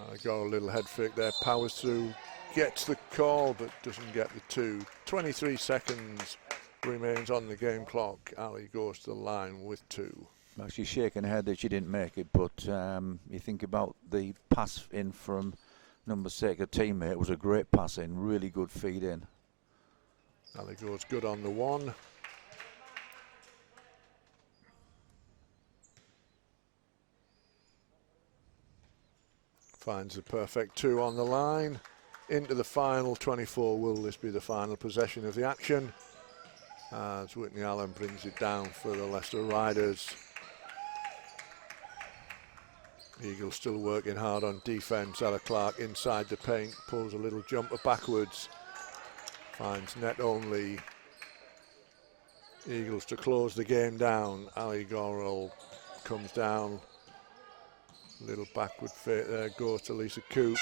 Ali Gorrell, little head fake there, powers through, gets the call, but doesn't get the two. 23 seconds remains on the game clock. Ali goes to the line with two. Well, she's shaking her head that she didn't make it, but you think about the pass in from number 6, a teammate. It was a great pass in, really good feed in. Ali goes good on the one. Finds the perfect two on the line. Into the final 24. Will this be the final possession of the action? As Whitney Allen brings it down for the Leicester Riders. Eagles still working hard on defence. Ella Clark inside the paint, pulls a little jumper backwards. Finds net only. Eagles to close the game down. Ali Gorrell comes down. Little backward fake there, goes to Lisa Coop.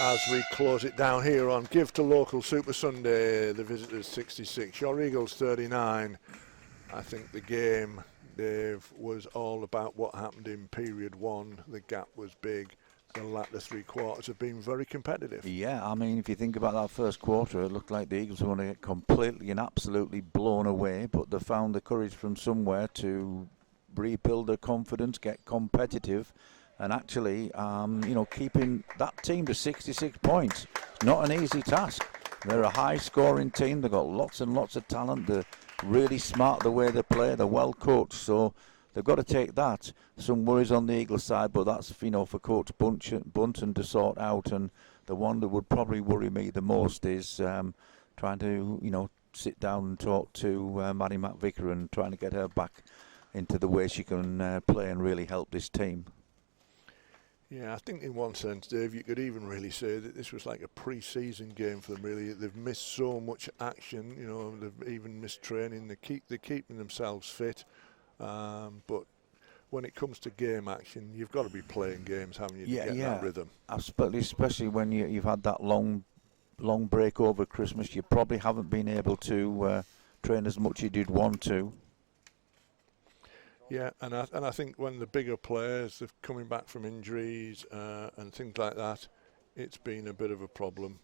As we close it down here on Give to Local Super Sunday, the visitors 66, your Eagles 39. I think the game, Dave, was all about what happened in period one. The gap was big. The latter three quarters have been very competitive. Yeah, I mean, if you think about that first quarter, it looked like the Eagles were going to get completely and absolutely blown away, but they found the courage from somewhere to rebuild their confidence, get competitive, and actually, keeping that team to 66 points. Not an easy task. They're a high-scoring team. They've got lots and lots of talent. They're really smart the way they play. They're well coached, so they've got to take that. Some worries on the Eagles side, but that's for Coach Bunton to sort out. And the one that would probably worry me the most is trying to sit down and talk to Maddie McVicker and trying to get her back into the way she can play and really help this team. Yeah, I think in one sense, Dave, you could even really say that this was like a pre-season game for them, really. They've missed so much action, they've even missed training. They're keeping themselves fit. But when it comes to game action, you've got to be playing games, haven't you, to get that rhythm. Especially when you've had that long break over Christmas. You probably haven't been able to train as much as you did want to. Yeah, and I think when the bigger players are coming back from injuries and things like that, it's been a bit of a problem.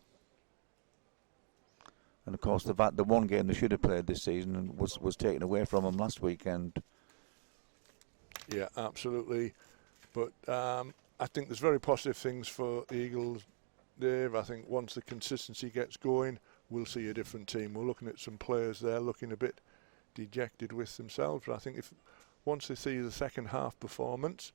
And of course, the one game they should have played this season was taken away from them last weekend. Yeah, absolutely. But I think there's very positive things for the Eagles, Dave. I think once the consistency gets going, we'll see a different team. We're looking at some players there looking a bit dejected with themselves. But I think once they see the second half performance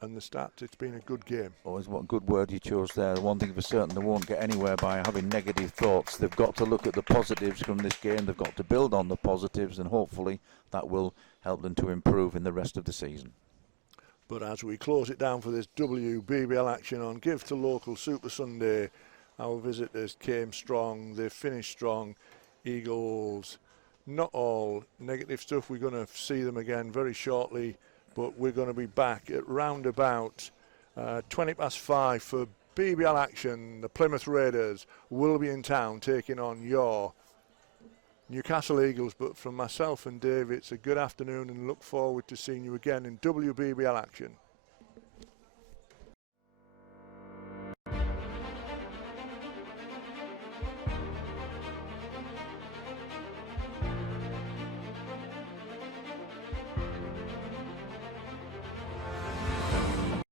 and the stats, it's been a good game. Always what good word you chose there. One thing for certain, they won't get anywhere by having negative thoughts. They've got to look at the positives from this game. They've got to build on the positives, and hopefully that will help them to improve in the rest of the season. But as we close it down for this WBBL action on Give to Local Super Sunday, our visitors came strong. They finished strong. Eagles, not all negative stuff. We're going to see them again very shortly, but we're going to be back at round about 5:20 for BBL action. The Plymouth Raiders will be in town taking on your Newcastle Eagles. But from myself and Dave, it's a good afternoon and look forward to seeing you again in WBBL action.